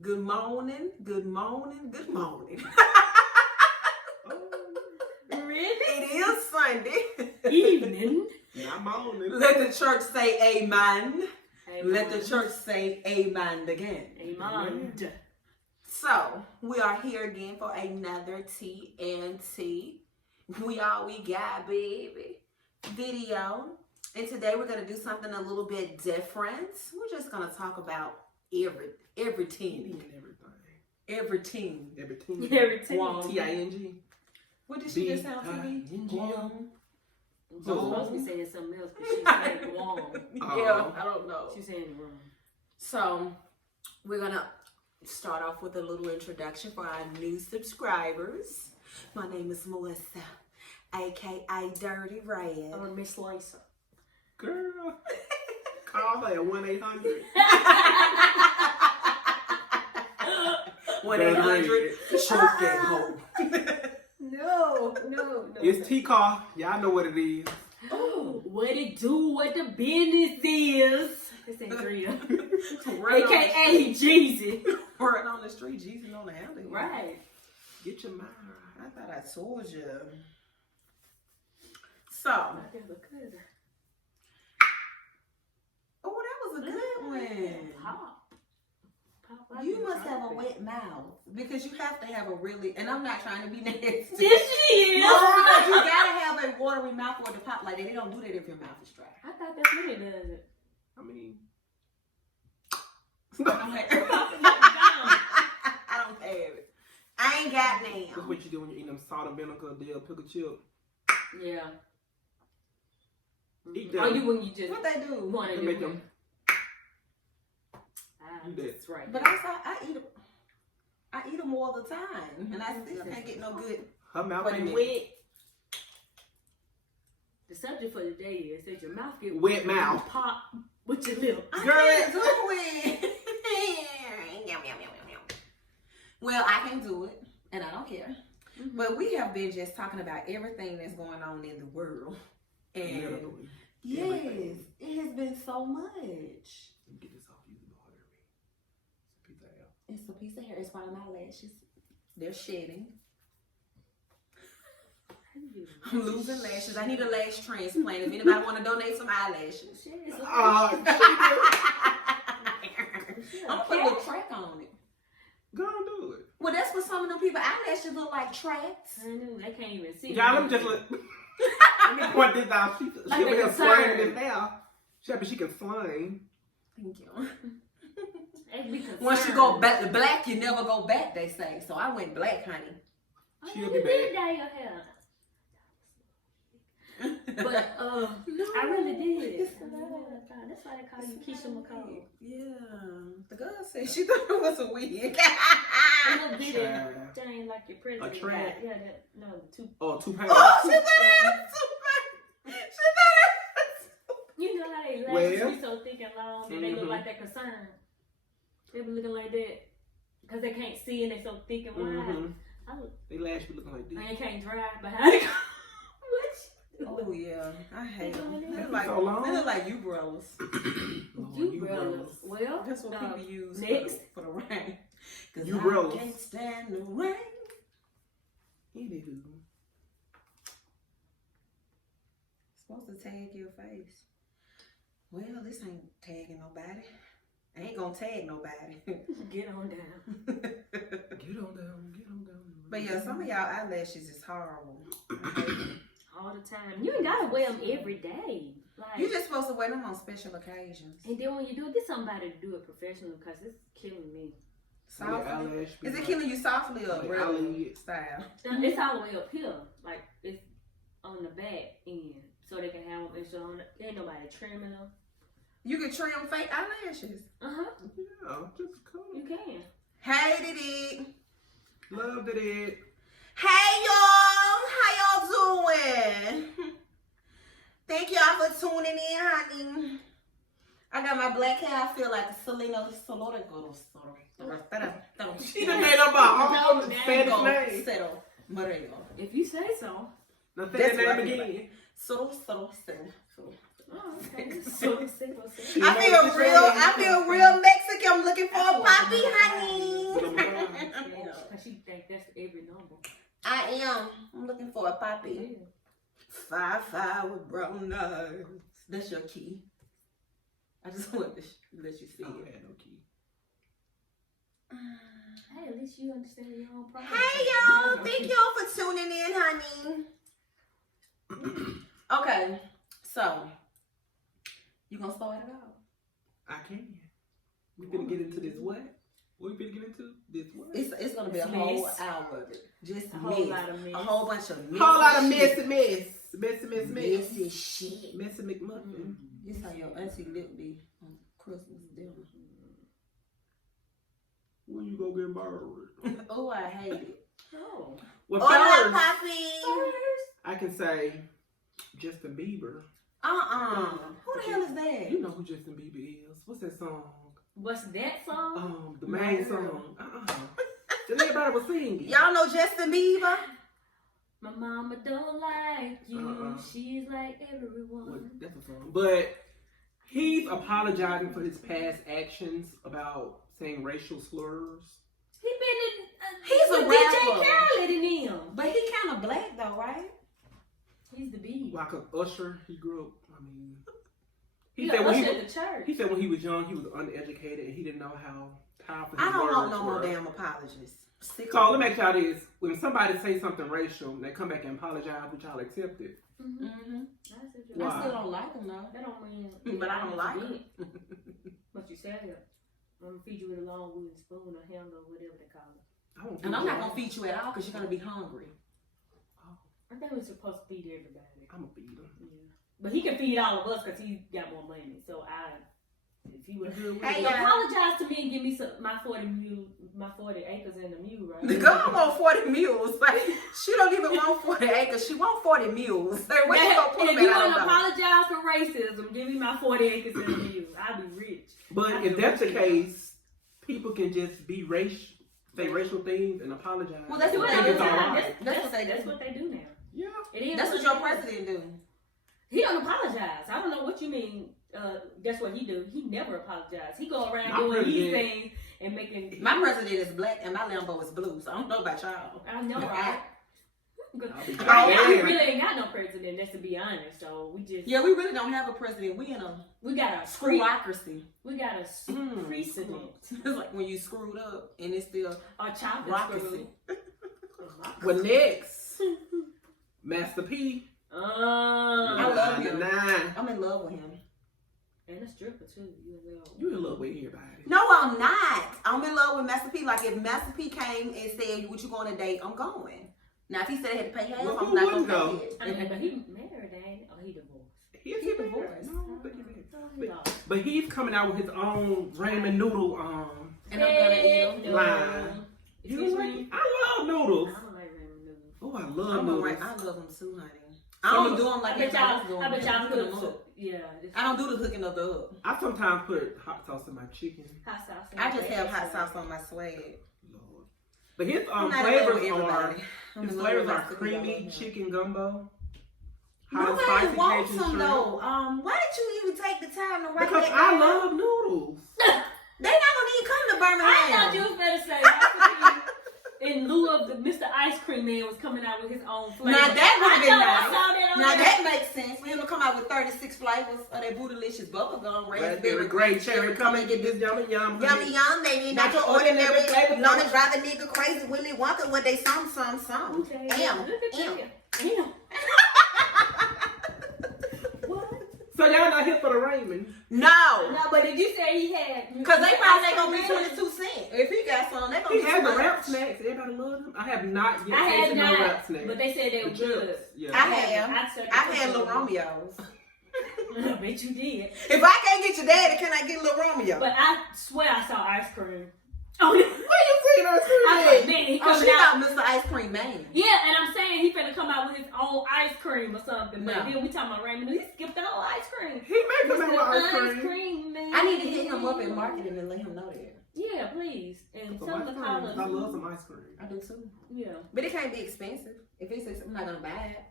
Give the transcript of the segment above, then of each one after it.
Good morning, good morning, good morning. Really? It is Sunday. Evening. Not morning. Let the church say amen. Amen. Let the church say amen again. Amen. So, we are here again for another T.N.T. We all we got, baby. Video. And today we're going to do something a little bit different. We're just going to talk about everything. Everything. Everything. Everything. T-I-N-G. What did she just sound to me? Guam. She's supposed to be saying something else, but she's saying Guam. Yeah, I don't know. She's saying it wrong. So, we're going to start off with a little introduction for our new subscribers. My name is Melissa, a.k.a. DirtyRed. Or Miss Lisa. Girl. Call her at 1-800. 1-800 choke that hoe. No. It's T.Carr. Y'all know what it is. Oh, what it do, what the business is. This Andrea. a.k.a. Jeezy. Word on the street, Jesus on the alley. Right. Get your mind right. I thought I told you. So, I never could. oh, that was a good one. Pop. You must have a wet mouth because you have to have a really, and I'm not trying to be nasty. Yes, she is. No, because you gotta have a watery mouth for it to pop like that. They don't do that if your mouth is dry. I thought that's what it does. I mean. I don't have it. I ain't got That's now. what you do when you're eating them salt and vinegar, dill, pickle chip. Yeah. Eat Or that. you when you just What they do? want to They do make it. them. Ah, Do that. that's right. But I eat them all the time, and I still can't get no good. Her mouth Wait a ain't minute. wet. Wet. The subject for the day is that your mouth get Wet mouth. Pop with your lips. I Girl, can't do it. Well, I can't do it, and I don't care. Mm-hmm. But we have been just talking about everything that's going on in the world, and Literally. yes, Everything. it has been so much. Let me get this off you. It's a piece of hair. It's a piece of hair. It's one of my lashes. They're shedding. I'm losing lashes. I need a lash transplant. If anybody want to donate some eyelashes, I'm gonna put a little track on it. Go on, do it. Well, that's what some of them people eyelashes look like tracks. I know, they can't even see. Y'all, let me just let me point this out. She Like be a here flying concern. this hair. She can flame. Thank you. Once Once you go back black, you never go back. They say. So I went black, honey. She'll you be did back. dye your hair. But No, I really did. it's That's why they call you Keisha McCall. Yeah, the girl said she thought it was a wig. A little bit of Jane like your president. A track. Yeah, that no two. Oh, 2 pounds. Oh, she thought it was super. She thought it You know how they lashes Well. be so thick and long and they look like they're concerned. They be looking like that because they can't see and they so thick and wide. Mm-hmm. I look, They lash be looking like this. and they can't drive behind it. What? Oh yeah, I hate them. They That's look like so long. they look like umbrellas. You brothers. Well, That's what people use next. for the rain. Cause Umbrellas. I can't stand the rain. Anywho. Supposed to tag your face. Well, this ain't tagging nobody. I ain't gonna tag nobody. Get on down. Get on down. But yeah, some of y'all eyelashes is horrible. I hate them. All the time. You ain't gotta wear them every day. Like, You're just supposed to wear them on special occasions. and then when you do it, get somebody to do it professional because it's killing me. Softly. Is it killing you softly or Like regular eyelid. style? It's all the way up here. Like, it's on the back end. So they can have them extra on it. Ain't nobody trimming them. You can trim fake eyelashes. Uh-huh. Yeah, just cool. You can. Hated it. Loved it. Hey y'all, how y'all doing? Thank y'all for tuning in, honey. I got my black hair. I feel like Selena Solora. She done made up all the Spanish name. Settle Moreno. If you say so. Now say That's that what I name feel again. Settle. Oh, okay. I feel real Mexican. I'm looking for a poppy, honey. am. I'm looking for a poppy. 5'5" with brown eyes. That's your key. I just wanted to let you see I don't it. have no key. Hey, at least you understand your own problem. Hey y'all, thank y'all for tuning in, honey. Okay, so you gonna start it out? I can. We finna get into this what? What we finna get into? This what? It's gonna be a whole hour of it. Just a whole lot of mess. A whole bunch of mess. Whole lot of mess. Messy shit. Messy McMuffin. This how your auntie lip be on Christmas dinner. When you go get married? Oh, I hate it. Oh. Well, Hola, first, Poppy. I can say Justin Bieber. Who the hell is that? You know who Justin Bieber is. What's that song? What's that song? The main song. That everybody was singing. Y'all know Justin Bieber? My mama don't like you. She's like everyone. Well, that's a song. But he's apologizing for his past actions about saying racial slurs. He been in. He's a DJ rapper. Khaled in him. But he kind of black though, right? He's the B. Like an usher, he grew up. I mean, He said when he at the church. He said when he was young, he was uneducated and he didn't know how powerful his I don't words want no were. more damn apologies. So let me ask y'all this: when somebody say something racial, and they come back and apologize, would y'all accept it? Mm-hmm. Why? I still don't like him though. That don't mean. But I don't like him. What you said it. I'm gonna feed you with a long wooden spoon or handle, whatever they call it. And I'm not gonna feed you at all because you're gonna be hungry. I think we're supposed to feed everybody. I'm a feeder. Yeah. But he can feed all of us because he got more money. So if he would apologize to me and give me my 40 acres and a mule, right? The girl want 40 mules. Like, she don't even want 40 acres. She want 40 mules. If you want to apologize for racism, give me my 40 acres and a mule. I'll be rich. But if that's the case, people can just be say racial things and apologize. Well, that's what they do. That's what they do now. Yeah. That's what your president do. He don't apologize. I don't know what you mean. That's what he do. He never apologized. He go around doing these things and making. My president is black and my Lambo is blue. So I don't know about y'all. I know, right? We really ain't got no president. That's to be honest. So we just. Yeah, we really don't have a president. We got a screwocracy. We got a precedent. It's like when you screwed up and it's still a chocolate. Well, next, Master P. I love him. I'm in love with him. And a stripper too. You in love with everybody. No, I'm not. I'm in love with Master P. Like if Master P came and said, "Would you go on a date?" I'm going. Now if he said I had to pay half, I'm not gonna pay it. But he married, ain't? Or he divorced? He divorced. No, but he's coming out with his own ramen noodle and I'm gonna eat them. line. I love noodles. I don't like ramen noodles. Oh, I love noodles. I love them too, honey. I don't do them like I bet y'all put them up. Yeah. I don't do the hooking of the up. I sometimes put hot sauce in my chicken. Hot sauce. I just have hot sauce on my swag. Lord. But his flavors are creamy chicken gumbo. Nobody wants them though. Why did you even take the time to write that? Because I love noodles. They not gonna even come to Birmingham. I thought you was better say in lieu of the Mr. Ice Cream Man was coming out with his own flavor. Now that would have been nice. Now there. that makes sense for him to come out with 36 flavors of that bootylicious bubblegum, raspberry, grape, cherry. Come and get this yummy yum. Yummy yum, baby. Not your ordinary flavor. Known to drive a nigga crazy. Willy Wonka, what they some. Okay. Damn. So y'all not here for the ramen? No, but did you say he had? Because they probably ain't gonna be 22 cents. If he got some, they gonna be. He had the wrap snacks. Everybody love them. I have not yet tasted no wrap snacks. But they said they were good. Yeah. I've had La Romeo's. I bet you did. If I can't get your daddy, can I get La Romeo? But I swear I saw ice cream. Oh, where you seen ice cream? I was like, man, he coming out. Mr. Ice Cream Man. Yeah, and I'm saying he finna come out with his own ice cream or something. No. But then we talking about ramen. He skipped the whole ice cream. He made him have ice cream, man. I need to hit him up in marketing and let him know that. Yeah, please. And tell him to call us. I love some ice cream. I do too. Yeah. But it can't be expensive. If it's I'm not gonna buy it.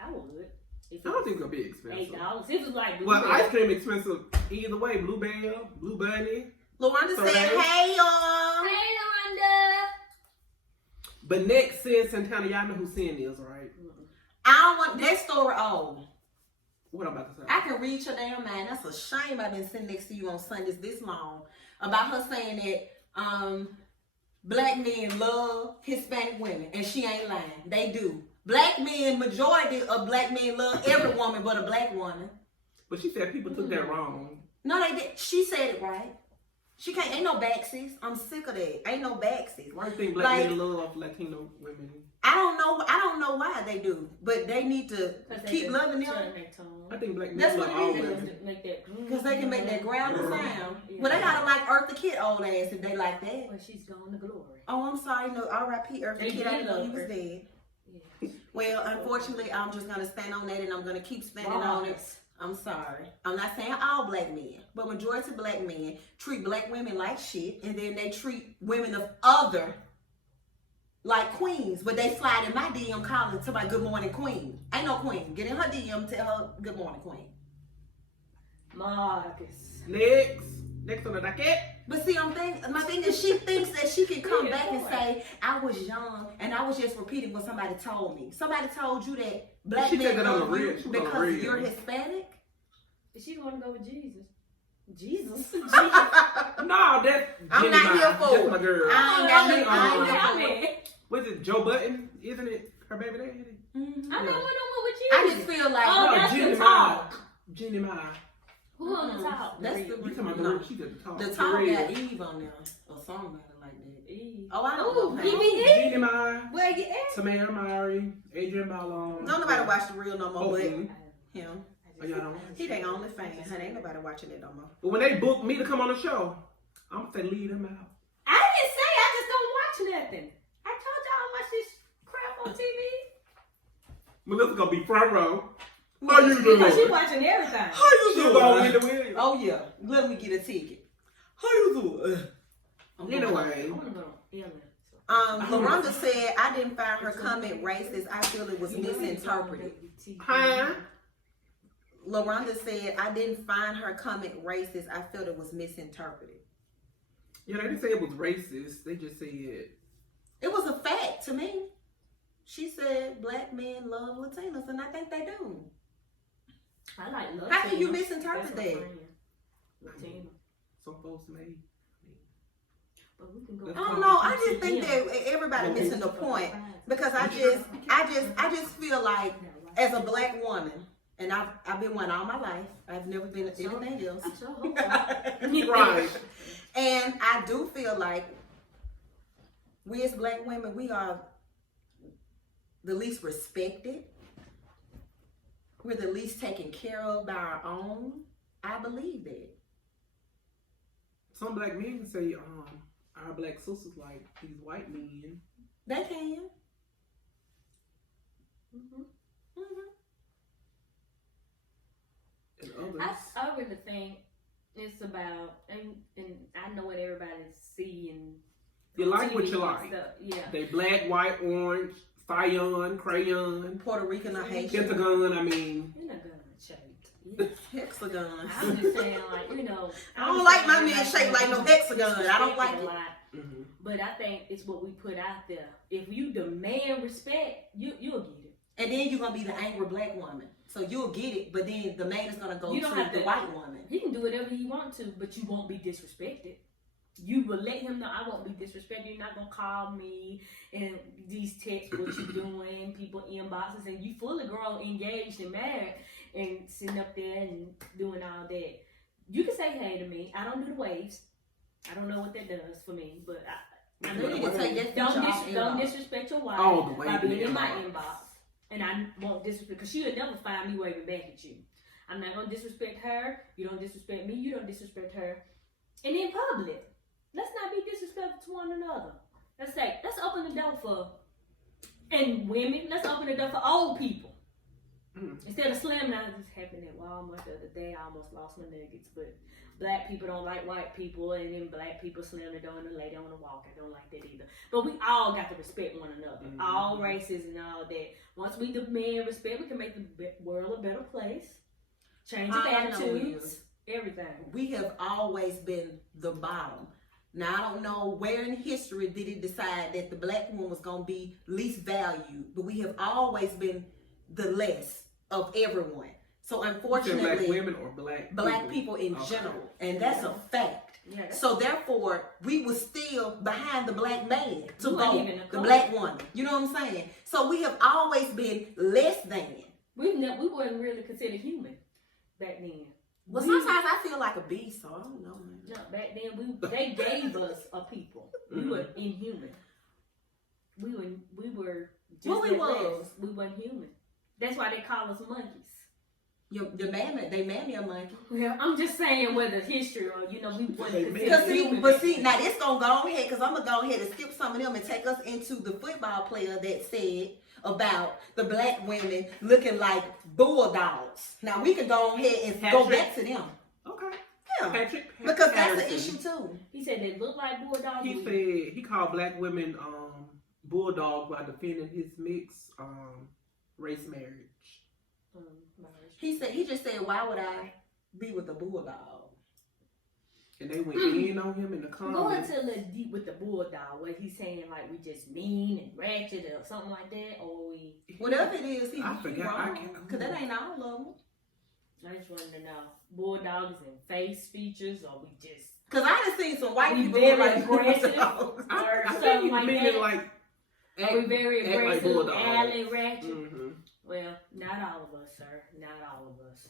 I would. I don't think it'll be expensive. $8. It was like well, ice cream expensive either way. Blue Bunny. LaWanda said, "Hey y'all." Hey, LaWanda. But next, sis Santana, y'all know who Sin is, right? I don't want that story old. What I'm about to say? I can read your damn mind. That's a shame I've been sitting next to you on Sundays this long about her saying that black men love Hispanic women, and she ain't lying. They do. Black men, majority of black men love every woman but a black woman. But she said people took that wrong. No, they did. She said it right. She can't. Ain't no backsies. I'm sick of that. Ain't no backsies. Why do you think black men love Latino women? I don't know. I don't know why they do, but they need to keep loving them. I think black men That's love what all it is. women. Because they can make that grounded sound. Well, they gotta like Eartha Kitt old ass if they like that. Well, she's gone to glory. Oh, I'm sorry. No, R.I.P. Eartha They Kitt. I didn't know he did was love her. dead. Yeah. Well, unfortunately, I'm just gonna stand on that, and I'm gonna keep standing on it. I'm sorry. I'm not saying all black men, but majority of black men treat black women like shit, and then they treat women of other like queens. But they slide in my DM calling to my good morning queen. Ain't no queen. Get in her DM, tell her good morning queen. Marcus. Next on the docket. But see, my thing is she thinks that she can come back and say, I was young and I was just repeating what somebody told me. Somebody told you that black She men said that on love the you real- she was on the because real. you're Hispanic? She want to go with Jesus. Jesus. No, that's I'm Jenny not Mine. here for That's it. my girl. I ain't got no- I ain't got I no- mean, What's it, Joe Button? Isn't it her baby daddy? Mhm. I know what I'm with I Jesus. just feel like Oh, No, that's Jenny the Mine. talk. Jenny Mine. Who on the top? That's You talking about no. the she's at the top. The The top red. got Eve on there. Or something like that. Eve. Oh, I don't Ooh, know. BB. Jenny Mine. Where you at? Tamara Mowry. Adrian Ballon. Don't nobody watch the real no more, but Hopefully. him. Oh, y'all don't? He they only fan. Honey, ain't nobody watching it no more. But when they book me to come on the show, I'm gonna say leave them out. I didn't say I just don't watch nothing. I told y'all I watch this crap on TV. Melissa gonna be front row. How you doing? Because she watching everything. How you doing? Gonna win. Oh yeah, let me get a ticket. How you doing? Anyway. I want to go on Ellen. LaRonda said, I didn't find her comment racist. I feel it was misinterpreted. Huh? LaRonda said, I didn't find her comment racist. I felt it was misinterpreted. Yeah, they didn't say it was racist. They just said It was a fact to me. She said black men love Latinos, and I think they do. I like love. How can you Tina. misinterpret That's my that? friend. Latina. some folks may. But we can go. I don't know. I just think that everybody missing the point because I just feel like as a black woman, and I've been one all my life. I've never been anything else. I sure hope so. Right. And I do feel like we as black women, we are the least respected. We're the least taken care of by our own. I believe that. Some black men can say, our black sisters like these white men. They can. Mhm. Mm-hmm. And others. I really think it's about, and I know what everybody's seeing. You like TV what you and like. stuff. Yeah. They black, white, orange, cyan, crayon, Puerto Rican or Haitian. pentagon, I mean. You're not gonna shaped. Yeah. Hexagons. I'm just saying, like, I don't like my man shaped like no hexagon. I don't like it. Mm-hmm. But I think it's what we put out there. If you demand respect, you'll get it. And then you're gonna be the angry black woman. So you'll get it, but then the man is gonna go You to don't have the to- white woman. He can do whatever he wants to, but you won't be disrespected. You will let him know I won't be disrespected. You're not gonna call me and these texts what you doing, people inboxes, and you fully grown, engaged, and married, and sitting up there and doing all that. You can say hey to me. I don't do the waves. I don't know what that does for me, but I You need to take that don't, feature off don't inbox. disrespect your wife Oh, the by waving being in my inbox. inbox. And I won't disrespect, because she'll never find me waving back at you. I'm not going to disrespect her. You don't disrespect me. You don't disrespect her. And in public, let's not be disrespectful to one another. Let's open the door for, and women, let's open the door for old people. Instead of slamming, this happened at Walmart the other day. I almost lost my nuggets, but black people don't like white people, and then black people slam the door and the lady on the walk. I don't like that either. But we all got to respect one another, all races and all that. Once we demand respect, we can make the world a better place. Change of All I know attitudes, everything. We have always been the bottom. Now, I don't know where in history did it decide that the black woman was going to be least valued, but we have always been the less of everyone. So unfortunately, black women or black people in general, and that's a fact. Yeah, so therefore, we were still behind the black man to go the cool. black woman. You know what I'm saying? So we have always been less than. We weren't really considered human back then. Well, sometimes I feel like a beast, so I don't know. No, back then they gave us a people. We were inhuman. We were just what we was. We weren't human. That's why they call us monkeys. They mammy a monkey. Well, I'm just saying whether history or we wasn't Because now this gonna go ahead because I'm gonna go ahead and skip some of them and take us into the football player that said about the black women looking like bulldogs. Now we can go ahead and go back to them. Okay. Yeah. Patrick because that's the issue too. He said they look like bulldogs. He said he called black women bulldogs while defending his mixed race marriage. He just said, why would I be with a bulldog? And they went in on him in the comments. Going to little deep with the bulldog, where he's saying like we just mean and ratchet or something like that, or we whatever it is, I forgot because that ain't all of them. I just wanted to know bulldogs and face features, or we just because I done seen some white people very like aggressive bulldogs. I think like meaning that. like Are we very aggressive, like alley ratchet? Mm-hmm. Well, not all of us, sir. Not all of us.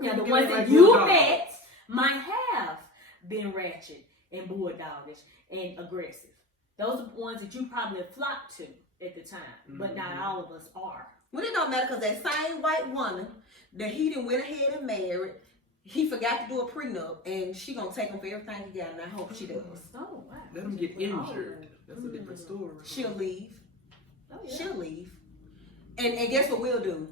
Now the ones that you met might have been ratchet and bulldogish and aggressive. Those are the ones that you probably flocked to at the time, but not all of us are. Well, it don't matter because that same white woman that he done went ahead and married, he forgot to do a prenup, and she gonna take him for everything he got, and I hope she does. Oh wow! Let him get injured. That's a different story. She'll leave. Oh, yeah. She'll leave. And guess what we'll do?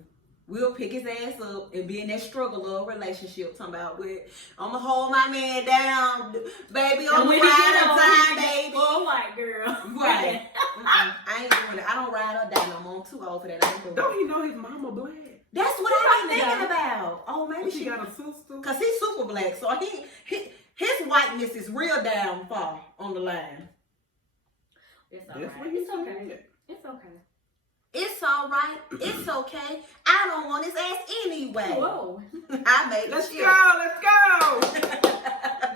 We'll pick his ass up and be in that struggle of relationship. Talking about, I'm going to hold my man down. Baby, I'm going to ride her down, baby. For a white girl. Right. I ain't doing it. I don't ride her down no more. I'm too old for that. I ain't doing it. Don't he know his mama black? That's what I be thinking about. Oh, maybe she got a sister. Because he's super black. So his whiteness is real down far on the line. It's all right. It's okay. It's okay. It's all right. It's okay. I don't want his ass anyway. Whoa. I made Let's go.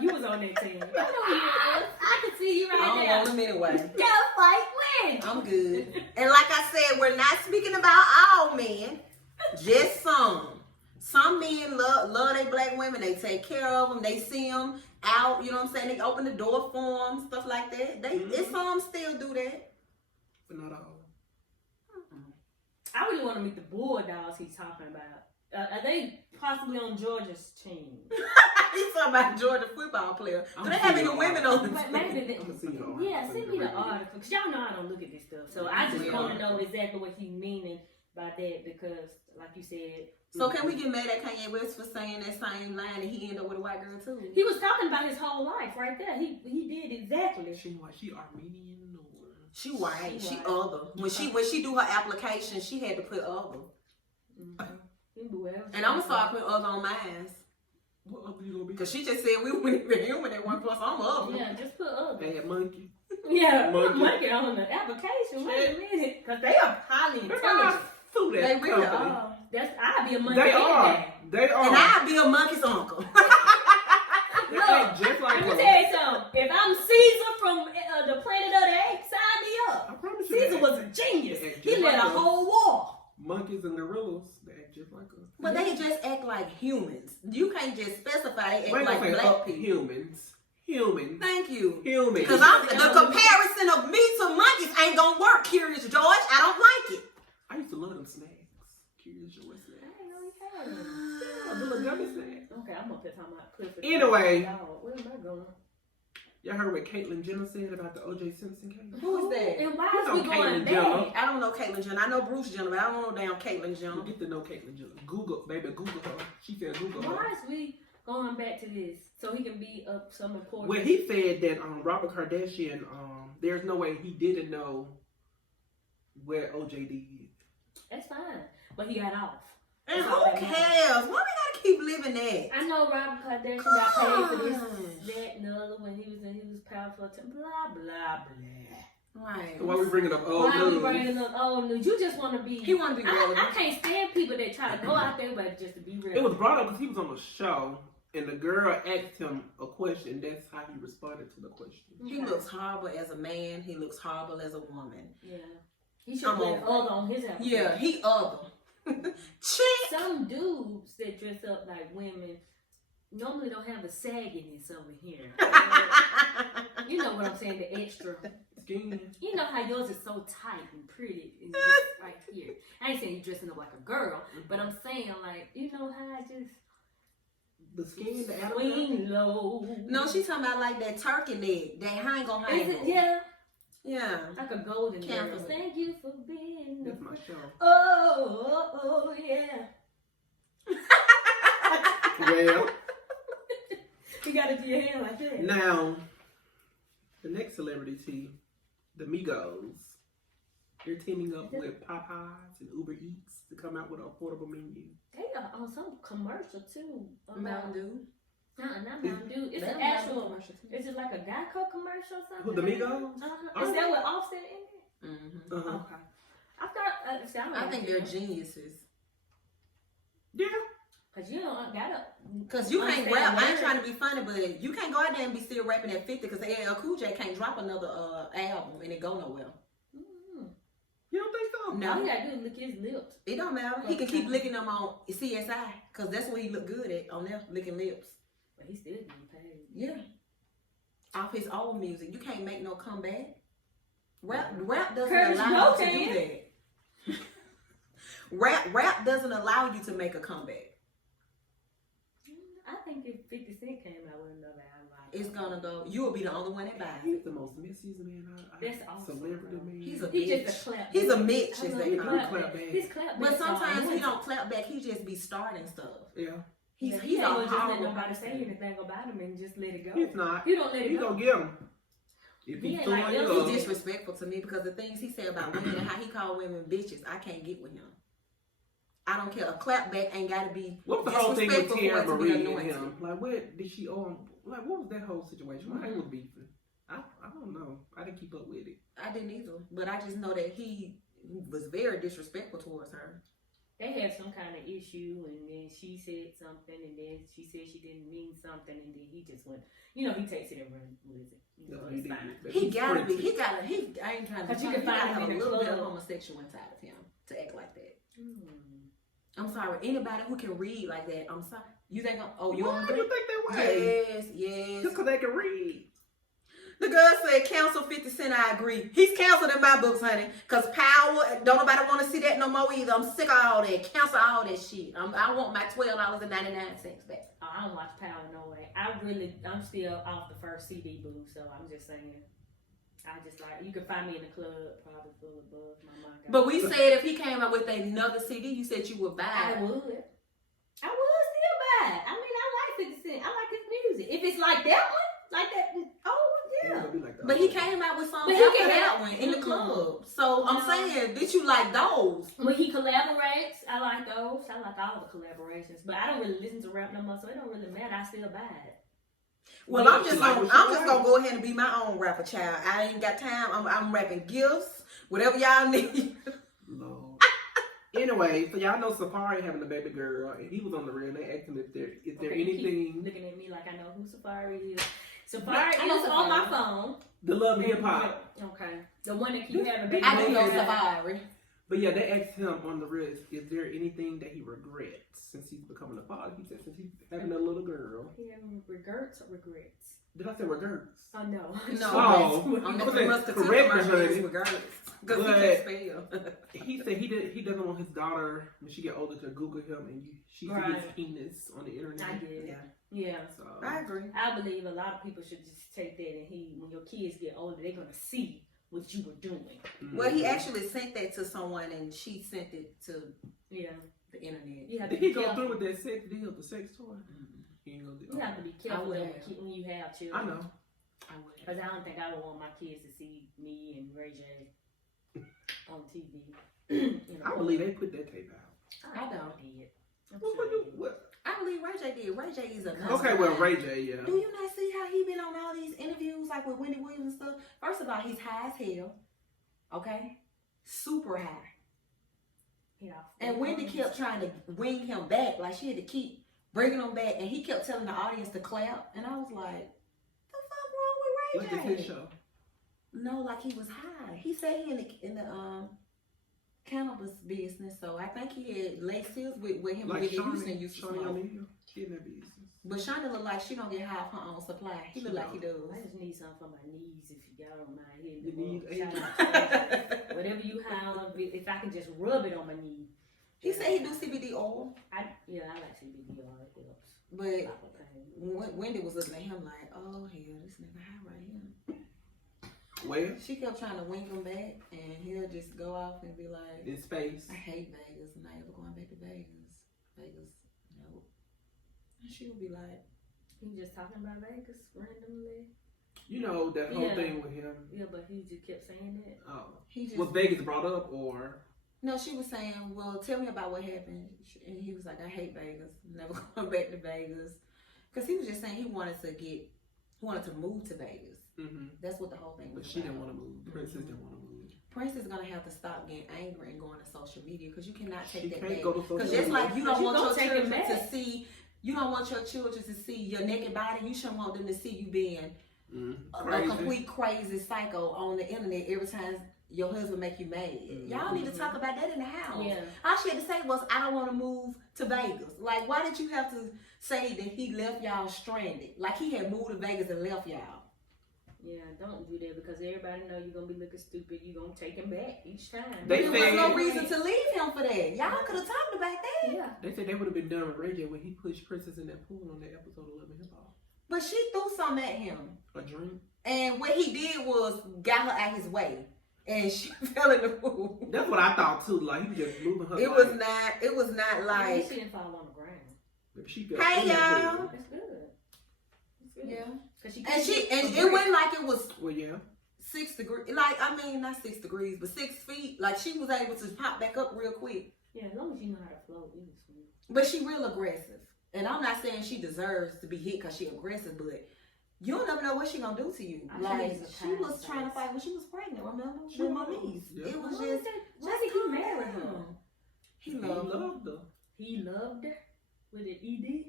You was on that team. I can see you right now. I don't want him anyway. Go fight win. I'm good. And like I said, we're not speaking about all men. Just some. Some men love their black women. They take care of them. They see them out. You know what I'm saying? They open the door for them. Stuff like that. It's some still do that. But not all. I really want to meet the Bulldogs he's talking about. Are they possibly on Georgia's team? He's talking about Georgia football player. Do they have any women on the team? Maybe yeah, send me the article. Because y'all know I don't look at this stuff. So I just want to know exactly what he's meaning by that because, like you said. So can we get mad at Kanye West for saying that same line and he ended up with a white girl too? He was talking about his whole life right there. He did exactly. She Armenian or? She white. She other. When she do her application, she had to put other. And I'm gonna start putting other on mine. What other you gonna be? Cause she just said we wouldn't even human at one plus. I'm other. Yeah, just put other. Bad monkey. Yeah, monkey on the application. Wait a minute, cause they are highly intelligent. They really are. I'd be a monkey. They are. And I'd be a monkey's uncle. Look, just like let me tell you something. If I'm Caesar from the Planet of the Apes, sign me up. I promise Caesar was a genius. He led a whole war. Monkeys and gorillas, they act just like us. But they just act like humans. You can't just specify they act like black people. Humans. Thank you. Humans. Because the comparison of me to monkeys ain't gonna work, Curious George. I don't like it. I used to love them snacks. Curious George snacks. I ain't know you had The little gummy snacks. Okay, I'm gonna put time out. Anyway. Where am I going? Y'all heard what Caitlyn Jenner said about the O.J. Simpson case? Who is that? And why is we going back? I don't know Caitlyn Jenner. I know Bruce Jenner, but I don't know damn Caitlyn Jenner. You get to know Caitlyn Jenner. Google her. She said Google her. Why is we going back to this? So he can be up some important. Well, he said that Robert Kardashian, there's no way he didn't know what O.J. did. That's fine. But he got off. And who cares? Why we gotta keep living that? I know Robert Kardashian got paid for this that and the other when he was powerful. Blah blah blah. Right. Why we bringing up old Why are we news? bringing up old news? You just want to be. He want to be relevant. I can't stand people that try to go out there but just to be relevant. It was brought up because he was on the show, and the girl asked him a question. That's how he responded to the question. He looks horrible as a man. He looks horrible as a woman. Yeah. He should have been other on his application. Yeah, he other. Some dudes that dress up like women normally don't have the sagginess over here. You know what I'm saying? The extra. Skin. You know how yours is so tight and pretty and just right here. I ain't saying you dressing up like a girl, but I'm saying like, you know how I just The skin, the swing low. No, she's talking about like that turkey leg, that hang on hang. Is it? Yeah. Yeah. Like a golden girl. Catholic. Thank you for being That's my show. Oh, yeah. Well, You gotta do your hair like that. now, the next celebrity T, the Migos. They're teaming up with Popeyes and Uber Eats to come out with an affordable menu. They are on some commercial too. Mountain Dew. Not Mountain Dew. It's They an don't have a actual. commercial too. Is it like a Geico commercial or something? Who, the Migos? Is that what Offset in it? Mm-hmm. Uh-huh. Okay. I thought. I think they're geniuses. Yeah. Cause you don't gotta. Cause you can't understand rap. I ain't words. trying to be funny, but you can't go out there and be still rapping at 50 because LL Cool J can't drop another album and it go nowhere. You don't think so? No. All he gotta do is lick his lips. It don't matter. He can keep licking them on CSI because that's what he look good at on there, licking lips. But he still getting paid. Yeah. Off his old music. You can't make no comeback. Rap doesn't Curtis allow you to Blow do that. Rap doesn't allow you to make a comeback. I think if 50 Cent came out with another album, It's gonna go. You will be the only one that buys it. He's the most missiest man That's awesome. celebrity man. He's a He's bitch. just a clap. He's a Mitch, I as know they he call clap him. back. His clap But back sometimes song, he don't clap back. He just be starting stuff. Yeah. He's He a ain't gonna just let horrible nobody person. say anything about him and just let it go. He's not. You don't let it He's go. gonna get him. If He he's ain't throwing like you us. up. He's disrespectful to me because the things he said about women and how he called women bitches, I can't get with him. I don't care. A clapback ain't gotta be What was the whole thing with disrespectful Tierra for it to be Marie and anointed. him? Like, what did she owe him? Like, what was that whole situation? Why they was beefing? I don't know. I didn't keep up with it. I didn't either, but I just know that he was very disrespectful towards her. They had some kind of issue, and then she said something, and then she said she didn't mean something, and then he just went. You know, he takes it and runs with it. You know, No, he it's fine. didn't. But He he's gotta be. printed. I ain't trying to. But you He can gotta find have him a in the little bit of club. homosexual inside of him to act like that. Hmm. I'm sorry. Anybody who can read like that, I'm sorry. You think? You Why don't do agree? you think that way? Yes. Just because they can read. The girl said, cancel 50 Cent, I agree. He's canceled in my books, honey. Because power, don't nobody want to see that no more either. I'm sick of all that. Cancel all that shit. I want my $12.99 back. Oh, I don't watch Power no way. I'm still off the first CD boo, so I'm just saying. I just like, you can find me in the club, probably full of buzz. My mind got But we said if he came out with another CD, you said you would buy I it. would still buy it. I mean, I like 50 Cent. I like his music. If it's like that one, like that, It's yeah. gonna be like that. But he came out with songs But he after can that have- one in the Mhm. club. So I'm No. saying, did you like those? When he collaborates, I like those. I like all the collaborations. But I don't really listen to rap no more, so it don't really matter. I still buy it. Well, Yeah, I'm just like gonna, what you I'm just like. gonna go ahead and be my own rapper child. I ain't got time. I'm rapping gifts, whatever y'all need. Lord. Anyway, so y'all know Safari having a baby girl, and he was on the real. They asked him if there Okay, you keep anything. looking at me like I know who Safari is. Safari I know is on my Safari. phone. The Love and Hip Hop. Okay. The one that keep having baby I do know girls. Safari. But yeah, they asked him on the wrist, is there anything that he regrets since he's becoming a father? He said since he's having a little girl. He having regrets or regrets? Did I say regrets? Oh no. No, Oh. on the Okay, commercial correct me, commercials, honey. regardless, because he But- can't spell. He said he doesn't want his daughter when she get older to Google him and she sees his Right. penis on the internet. I get it. Yeah, Yeah. So I agree. I believe a lot of people should just take that and when your kids get older, they're gonna see what you were doing. Well, he actually sent that to someone, and she sent it to Yeah. the internet. You have to Did be he go careful. through with that sex deal, the sex toy? He ain't gonna do You have to be careful I would when have. when you have children. I know. I would. Because I don't think I would want my kids to see me and Ray J on TV. I believe they put that tape out. I don't. Did. I'm What sure would they you did. what? I believe Ray J did. Ray J is a nice Okay, well guy. Ray J, yeah. Do you not see how he like with Wendy Williams and stuff. First of all, he's high as hell. Okay? Super high. Yeah. And Wendy kept trying to wing him back. Like, she had to keep bringing him back. And he kept telling the audience to clap. And I was like, the fuck wrong with Ray J? Like his show. No, like he was high. He said he in the cannabis business. So I think he had laced his with him Like with Houston used to smoke. She in that business. But Shonda look like she don't get high off her own supply. He look like he does. I just need something for my knees if y'all don't mind hitting You the need road. Shout out to whatever you high on, if I can just rub it on my knee. He said he do CBD oil. I like CBD oil. It helps. But Wendy was looking at him like, oh hell, this nigga high right here. Well, She kept trying to wink him back, and he'll just go off and be like, in space. I hate Vegas. I'm not ever going back to Vegas. Vegas, no. And she would be like, He just talking about Vegas randomly. You know, that whole thing with him. Yeah, but he just kept saying that. Oh. he just. Was Vegas brought up or? No, she was saying, well, tell me about what happened. And he was like, I hate Vegas. Never going back to Vegas. Because he was just saying he wanted to move to Vegas. Mm-hmm. That's what the whole thing was But she about. didn't want to move. Princess didn't want to move. Prince is going to have to stop getting angry and going to social media because you cannot take She that can't back. go to social Because media. just like you don't You want gonna your take it children to back. see, you don't want your children to see your naked body, you shouldn't want them to see you being a complete crazy psycho on the internet every time your husband make you mad. Y'all need to talk about that in the house. Yeah. All she had to say was, I don't want to move to Vegas. Like, why did you have to say that he left y'all stranded? Like he had moved to Vegas and left y'all. Yeah, don't do that because everybody know you're gonna be looking stupid. You're gonna take him back each time. They There was no reason to leave him for that. Y'all could have talked about that. Yeah. They said they would have been done with Ray J when he pushed Princess in that pool on that episode of Love and Hip Hop. But she threw something at him. A drink. And what he did was got her out his way. And she fell in the pool. That's what I thought too. Like he was just moving her. It was not like, She didn't fall on the ground. Maybe she fell hey in that y'all. pool. That's good. That's good. Yeah. Cause And it wasn't like it was Well, yeah. 6 degrees. Like, I mean, not 6 degrees, but 6 feet. Like, she was able to pop back up real quick. Yeah, as long as you know how to float, you can swim. But she real aggressive. And I'm not saying she deserves to be hit because she aggressive, but you don't never know what she gonna do to you. I Like, think it's a she was time trying to size. fight when she was pregnant, remember? She With was. Moniece. Yeah. It was Why just, why did he marry her? He He loved her. loved her. He loved her with an ED.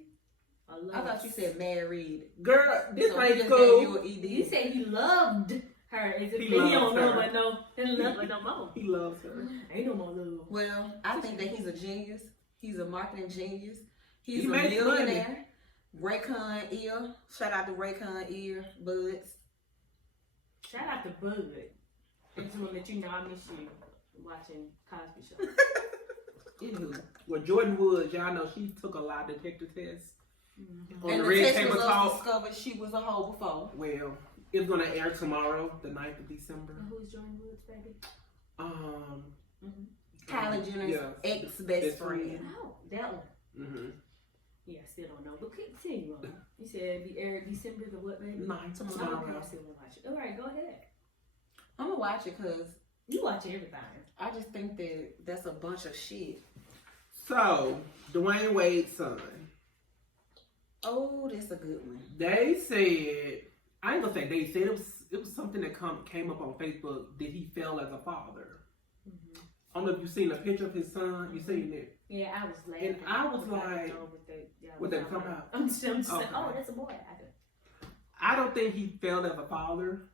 I thought you said married. Girl, this So he ain't just cool. gave you an ED. He said he loved her. As if He he don't loves love her. her no. He don't love her no more. He loves her. Ain't no more love. Well, I think that he's a genius. He's a marketing genius. He's He a makes millionaire. Raycon ear. Shout out to Raycon ear buds. Shout out to Bud. I just want to let you know I miss you watching Cosby Show. Anywho. Well, Jordan Woods, y'all know she took a lie detector test. On And the the Red test Table results Talk. discovered she was a hoe before. Well, it's gonna air tomorrow, the 9th of December. And who's Jordan Woods, baby? Kylie Jenner's yeah. ex-best Best friend. friend. Oh, that one. Mm-hmm. Yeah, I still don't know. But continue on. You said it'd be aired December the what, baby? 9th Tomorrow. Okay, tomorrow. I still want to watch it. All right, go ahead. I'm gonna watch it because You watch everything. I just think that that's a bunch of shit. So, Dwayne Wade's son. Oh, that's a good one. They said, I ain't gonna say they said, it was something that came up on Facebook that he fell as a father. Mm-hmm. I don't know if you've seen a picture of his son. You seen it? Yeah, I was laughing. And I was Because like, know what they talking about? I'm just saying, Okay. oh, that's a boy. I don't think he failed as a father.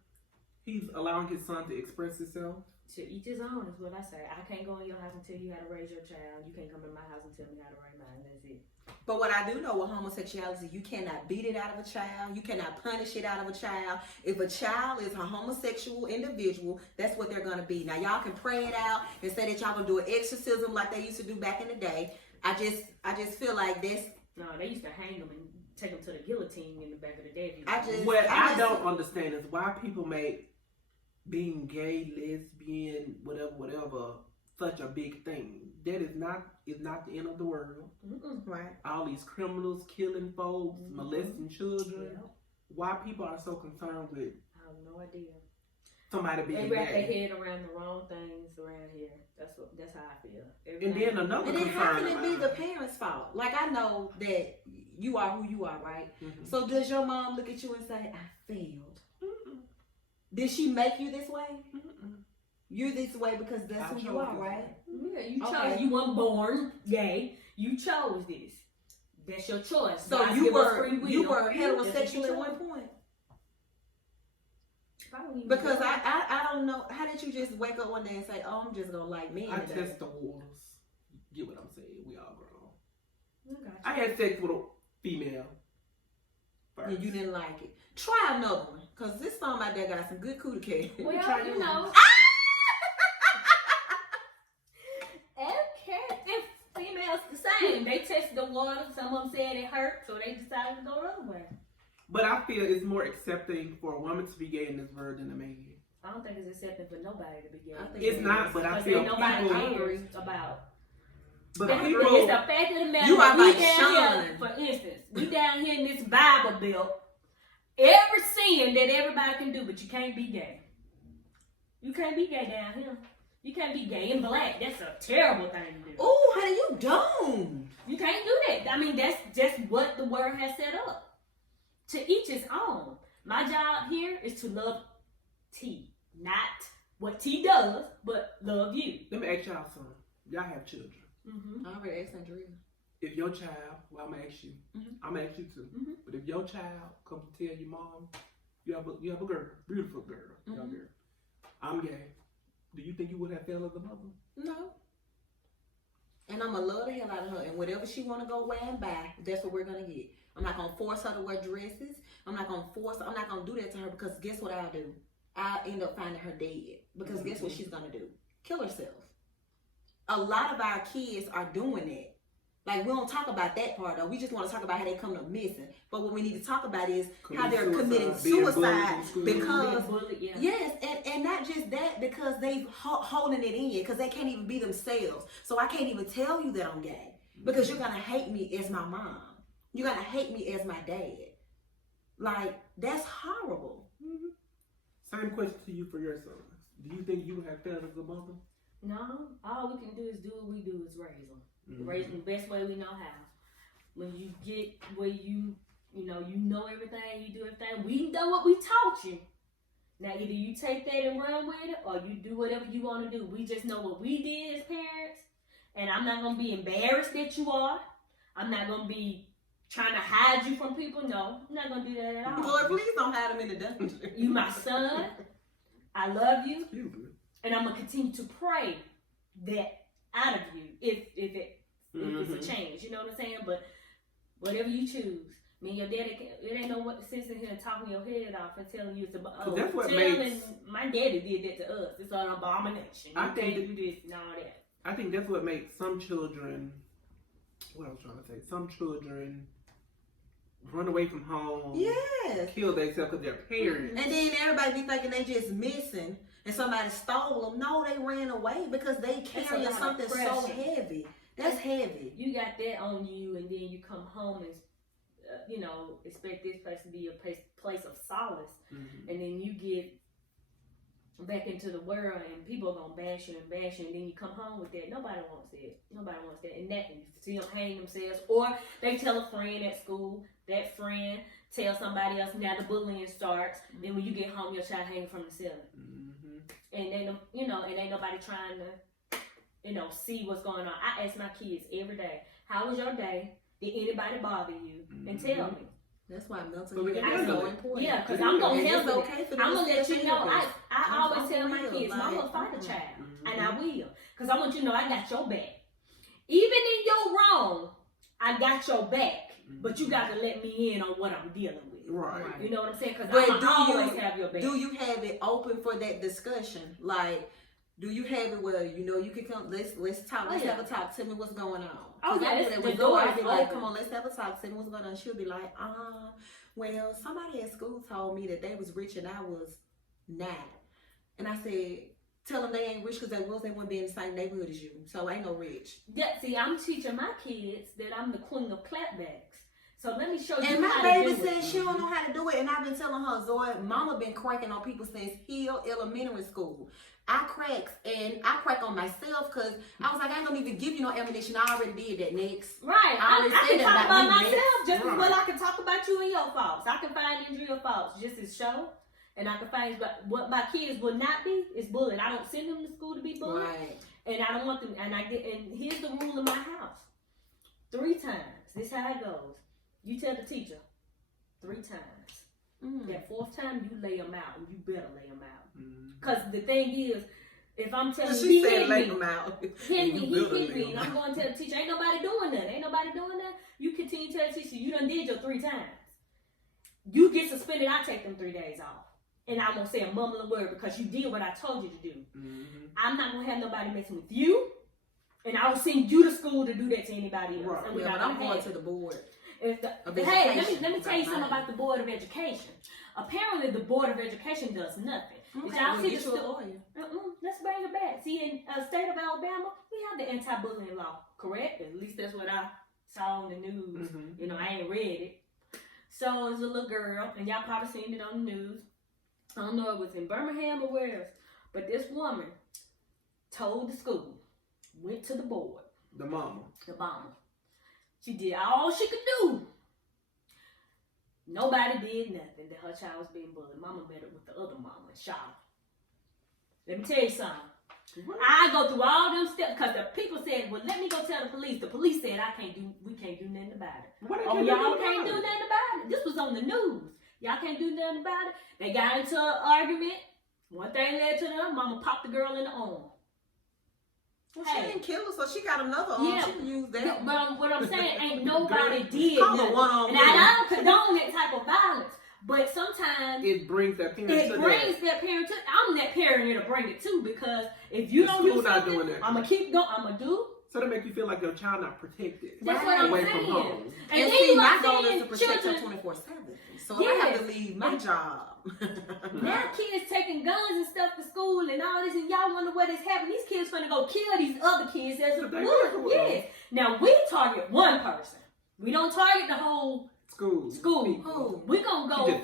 He's allowing his son to express himself. To each his own is what I say. I can't go in your house and tell you how to raise your child. You can't come to my house and tell me how to raise mine. That's it. But what I do know with homosexuality, you cannot beat it out of a child. You cannot punish it out of a child. If a child is a homosexual individual, that's what they're going to be. Now, y'all can pray it out and say that y'all going to do an exorcism like they used to do back in the day. I just feel like this. No, they used to hang them and take them to the guillotine in the back of the day. What I don't understand is why people make being gay, lesbian, whatever, such a big thing. That is not the end of the world. Right. All these criminals killing folks, molesting children. Yeah. Why people are so concerned with I have no idea. somebody being They wrap their gay. head around the wrong things around here. That's how I feel. And then another And then how concern can it be about the parents' fault? Like, I know that you are who you are, right? Mhm. So does your mom look at you and say, I failed? Did she make you this way? Mm-mm. You're this way because that's who you are, right? Yeah, you chose. Okay. You weren't born gay. You chose this. That's your choice. So God you give us were free will. heterosexual at one point? Because I don't know. How did you just wake up one day and say, "Oh, I'm just gonna like men"? I today? test the waters. Get what I'm saying? We all grown. Okay. I had sex with a female first. And you didn't like it. Try another one, cause this song out there got some good cootie cat. Well, try you know. Okay. And females the same. They tested the water. Some of them said it hurt, so they decided to go the other way. But I feel it's more accepting for a woman to be gay in this world than a man. I don't think it's accepting for nobody to be gay. I think It's not, but I Because feel ain't nobody people. cares about. But It's people. the fact of the matter. You are we like down Sean. here, for instance, we down here in this Bible Belt. Every sin that everybody can do, but you can't be gay. You can't be gay down here. You can't be gay and black. That's a terrible thing to do. Oh, honey, you don't. You can't do that. I mean, that's just what the word has set up. To each his own. My job here is to love T. Not what T does, but love you. Let me ask y'all something. Y'all have children. Mm-hmm. I already asked Andrea. If your child, well, I'm gonna ask you. I'm gonna ask you too. Mhm. But if your child comes to tell your mom, you have a girl, beautiful girl, young girl, I'm gay. Do you think you would have felt as a mother? No. And I'm gonna love the hell out of her. And whatever she wanna go wear and buy, that's what we're gonna get. I'm not gonna force her to wear dresses. I'm not gonna do that to her because guess what I'll do? I'll end up finding her dead. Because guess what she's gonna do? Kill herself. A lot of our kids are doing that. Like, we don't talk about that part though. We just want to talk about how they come up missing. But what we need to talk about is how they're committing suicide because yes, and not just that, because they holding it in because they can't even be themselves. So I can't even tell you that I'm gay because you're gonna hate me as my mom. You're gonna hate me as my dad. Like, that's horrible. Same question to you for your son. Do you think you would have felt as a mother? No, all we can do is do what we do is raise them. Raise them the best way we know how. When you get where you know everything, you do everything. We know what we taught you. Now either you take that and run with it, or you do whatever you want to do. We just know what we did as parents, and I'm not gonna be embarrassed that you are. I'm not gonna be trying to hide you from people. No, I'm not gonna do that at all. Lord, please don't hide him in the dungeon. You my son. I love you. Excuse me. And I'm gonna continue to pray that out of you if it's a change. You know what I'm saying? But whatever you choose, me and your daddy, it ain't no what sense in here talking your head off and telling you it's about. That's what my daddy did that to us. It's an abomination. You can't do this and all that. I think that's what makes some children. What I was trying to say. Some children run away from home. Yes. Kill themselves because their parents. And then everybody be thinking they just missing and somebody stole them. No, they ran away because they carrying something so heavy. That's heavy. You got that on you, and then you come home and expect this place to be a place of solace, and then you get back into the world, and people are gonna bash you, and then you come home with that. Nobody wants that, and that you see them hang themselves, or they tell a friend at school. That friend tell somebody else. Now the bullying starts. Then when you get home, your child hanging from the ceiling, and ain't nobody trying to. See what's going on. I ask my kids every day, how was your day? Did anybody bother you? And tell me. That's why mental health is so important. Yeah, because I'm going to help okay I'm going to let you know. I always tell my kids, Mama, fight a child. And I will. Because I want you to know I got your back. Even in your wrong, I got your back. But you got to let me in on what I'm dealing with. Right. You know what I'm saying? Because I always have your back. Do you have it open for that discussion? Like, do you have it where you can come? Let's talk. Let's have a talk. Tell me what's going on. Oh yeah, I do that with the door. I'd be like, come on, let's have a talk. Tell me what's going on. She'll be like, well, somebody at school told me that they was rich and I was not. And I said, tell them they ain't rich because they wouldn't be in the same neighborhood as you. So ain't no rich. Yeah, see, I'm teaching my kids that I'm the queen of clapbacks. So let me show you and how my to baby do said it. she don't know how to do it. And I've been telling her, Zoe, mama been cracking on people since Hill Elementary School. I crack on myself because I was like, I ain't gonna even give you no ammunition. I already did that. Next. Right. I can talk about myself just as right. well I can talk about you and your faults. I can find Andrea faults just as show. and I can find what my kids will not be is bullied. I don't send them to school to be bullied, Right. and I don't want them. And here's the rule in my house: 3 times. This is how it goes. You tell the teacher 3 times. That 4th time, you lay them out, and you better lay them out. Because the thing is, if I'm telling you, he hit me, and I'm going to tell the teacher, ain't nobody doing that. You continue to tell the teacher, you done did your 3 times. You get suspended, I take them 3 days off. And I won't say a mumbling word because you did what I told you to do. I'm not going to have nobody messing with you. And I will send you to school to do that to anybody else. Right. And but I'm going to the board. Hey, let me tell you something about the Board of Education. Apparently, the Board of Education does nothing. Okay, Y'all see get you a lawyer. Let's bring it back. See, in the state of Alabama, we have the anti-bullying law, correct? At least that's what I saw on the news. You know, I ain't read it. So it's a little girl, and y'all probably seen it on the news. I don't know if it was in Birmingham or where else, but this woman told the school, went to the board. The mama. She did all she could do. Nobody did nothing that her child was being bullied. Mama met her with the other mama and shot her. Let me tell you something. What? I go through all them steps because the people said, well, let me go tell the police. The police said, we can't do nothing about it. Y'all can't do nothing about it. This was on the news. Y'all can't do nothing about it. They got into an argument. One thing led to another. Mama popped the girl in the arm. Well, she didn't kill her, so she got another arm. Yeah. She can use that. But what I'm saying, ain't nobody did Call nothing. her one on And I don't condone that type of violence. But sometimes it brings that parent that parent to. I'm that parent to bring it too, because if you don't do something, I'm gonna keep going. I'm gonna do. So they make you feel like your child not protected. That's what I'm away saying. From home. And see, my goal is to protect her 24/7. So if I have to leave my job. Now kids taking guns and stuff to school and all this, and y'all wonder what is happening. These kids finna go kill these other kids as a bully. Yes. Now we target one person. We don't target the whole school. We gonna go.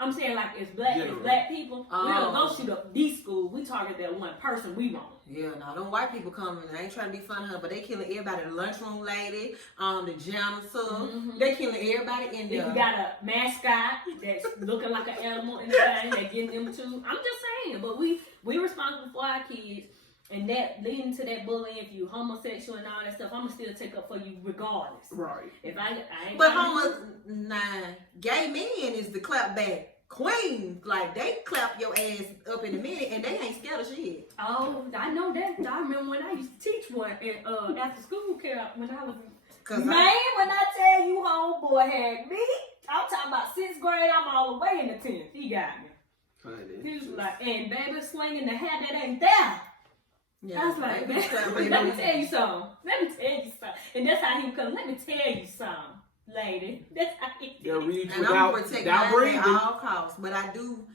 I'm saying like it's black people. We don't go shoot up these schools. We target that one person we want. Yeah, no, them white people coming. I ain't trying to be funny, her, but they killing everybody. The lunchroom lady, the janitor. They killing everybody in there. You got a mascot that's looking like an animal in the thing. They getting them too. I'm just saying, but we responsible for our kids. And that leading to that bullying, if you homosexual and all that stuff, I'ma still take up for you regardless. Right. If I ain't. But gay men is the clap back queen. Like they clap your ass up in a minute, and they ain't scared of shit. Oh, I know that. I remember when I used to teach one at after school care when I was. When I tell you, homeboy had me, I'm talking about 6th grade. I'm all the way in the 10th. He got me. He was like, and baby slinging the hat that ain't there. Yeah, I was like, let me tell you something. And that's how he would come. Let me tell you something, lady. That's how he did. And I'm gonna protect mine at all costs. But I do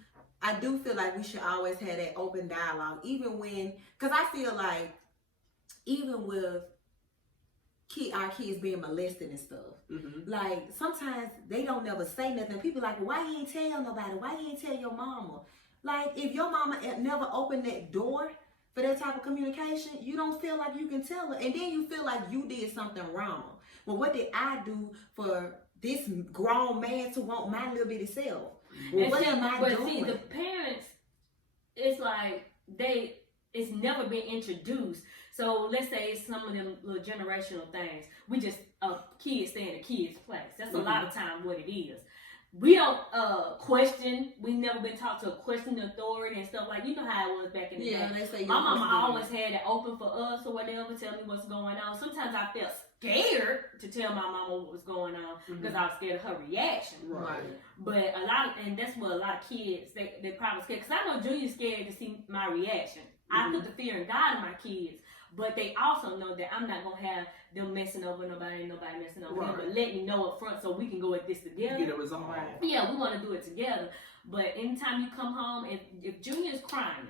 feel like we should always have that open dialogue, even when, because I feel like even with our kids being molested and stuff, like sometimes they don't never say nothing. People like, well, why you ain't tell nobody? Why you ain't tell your mama? Like if your mama never opened that door for that type of communication, you don't feel like you can tell her, and then you feel like you did something wrong. Well, what did I do for this grown man to want my little bitty self? Well, what am I doing? See, the parents, it's like it's never been introduced. So let's say it's some of them little generational things. We just kids stay in a kid's place. That's a lot of time what it is. We don't question. We never been taught to question the authority and stuff like. You know how it was back in the day. They say my mama always had it open for us or whatever. Tell me what's going on. Sometimes I felt scared to tell my mama what was going on because I was scared of her reaction. Right. But and that's what a lot of kids they probably scared. Because I know Junior's scared to see my reaction. I put the fear and God in my kids. But they also know that I'm not gonna have them messing over nobody messing over them. But let me know up front so we can go at this together. Get it resolved. Yeah, we want to do it together. But anytime you come home, if Junior's crying,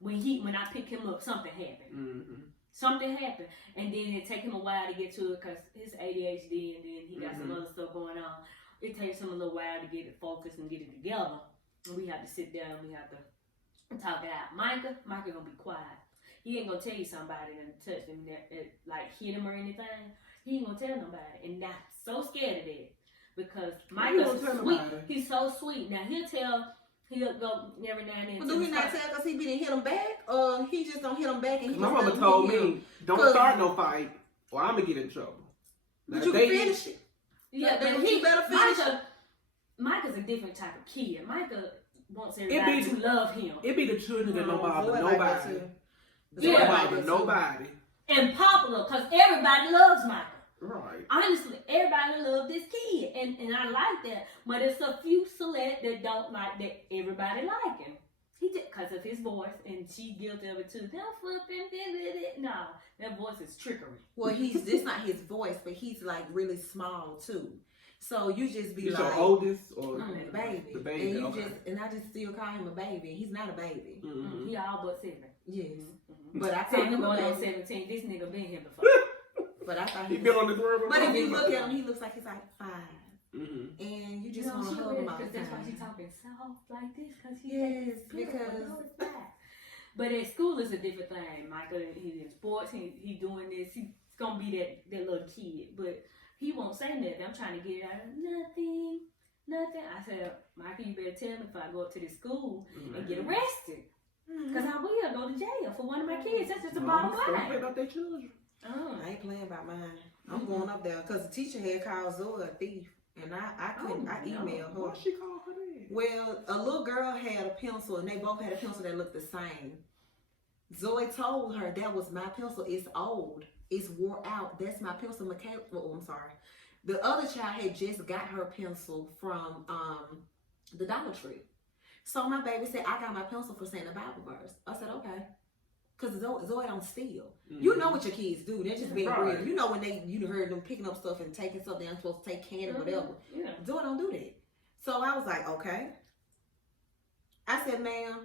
when I pick him up, something happened. Something happened, and then it take him a while to get to it because his ADHD, and then he got some other stuff going on. It takes him a little while to get it focused and get it together. And we have to sit down. We have to talk it out. Micah gonna be quiet. He ain't gonna tell you somebody and touch him that like hit him or anything. He ain't gonna tell nobody, and I'm so scared of that because Micah's sweet. He's so sweet. Now he'll tell He'll go every now and then. But do he not tell because he be didn't hit him back, or he just don't hit him back? And he My just mama don't told hit him? me, don't start no fight, or I'm gonna get in trouble. But you can finish it. Yeah, but but he better finish it. Micah's a different type of kid. Micah wants everybody to love him. It be the children that don't bother Zoe nobody. Yeah, Don't bother nobody. And popular, because everybody loves Micah. Right. Honestly, everybody loves this kid, and I like that. But it's a few select that don't like that. Everybody like him. He just because of his voice, and she's guilty of it too. Don't flip him. No, that voice is trickery. Well, this not his voice, but he's like really small too. So you just be He's like, your oldest or the baby, the baby, and you okay. I just still call him a baby. He's not a baby. Mm-hmm. He all but 7. Yes, Mm-hmm. but I call Seven him a going on baby. 17. This nigga been here before. But I thought He he been was, on this world before. but if you look at him, he looks like he's like 5, Mm-hmm. and you just No, want to she hug him all the because that's why she time. talking soft like this, because he Yes, beautiful. because- No, it's not. But at school is a different thing. Michael, he's in sports, he doing this. He's gonna be that little kid, but he won't say nothing. I'm trying to get it out of nothing. I said, Michael, you better tell me if I go up to this school and get arrested, because I will go to jail for one of my kids. That's just the bottom Don't play line. about their children. I ain't playing about mine. I'm going up there because the teacher had called Zoe a thief, and I couldn't. I emailed her. Why she call her that? Well, a little girl had a pencil, and they both had a pencil that looked the same. Zoe told her that was my pencil. It's old. It's wore out. That's my pencil. Michaela. Oh, I'm sorry. The other child had just got her pencil from the Dollar Tree. So my baby said, "I got my pencil for saying a Bible verse." I said, "Okay." Because Zoe don't steal. Mm-hmm. You know what your kids do. They're just being Right. real. You know when you heard them picking up stuff and taking stuff they're supposed to take candy, whatever. Yeah. Zoe don't do that. So I was like, okay. I said, ma'am,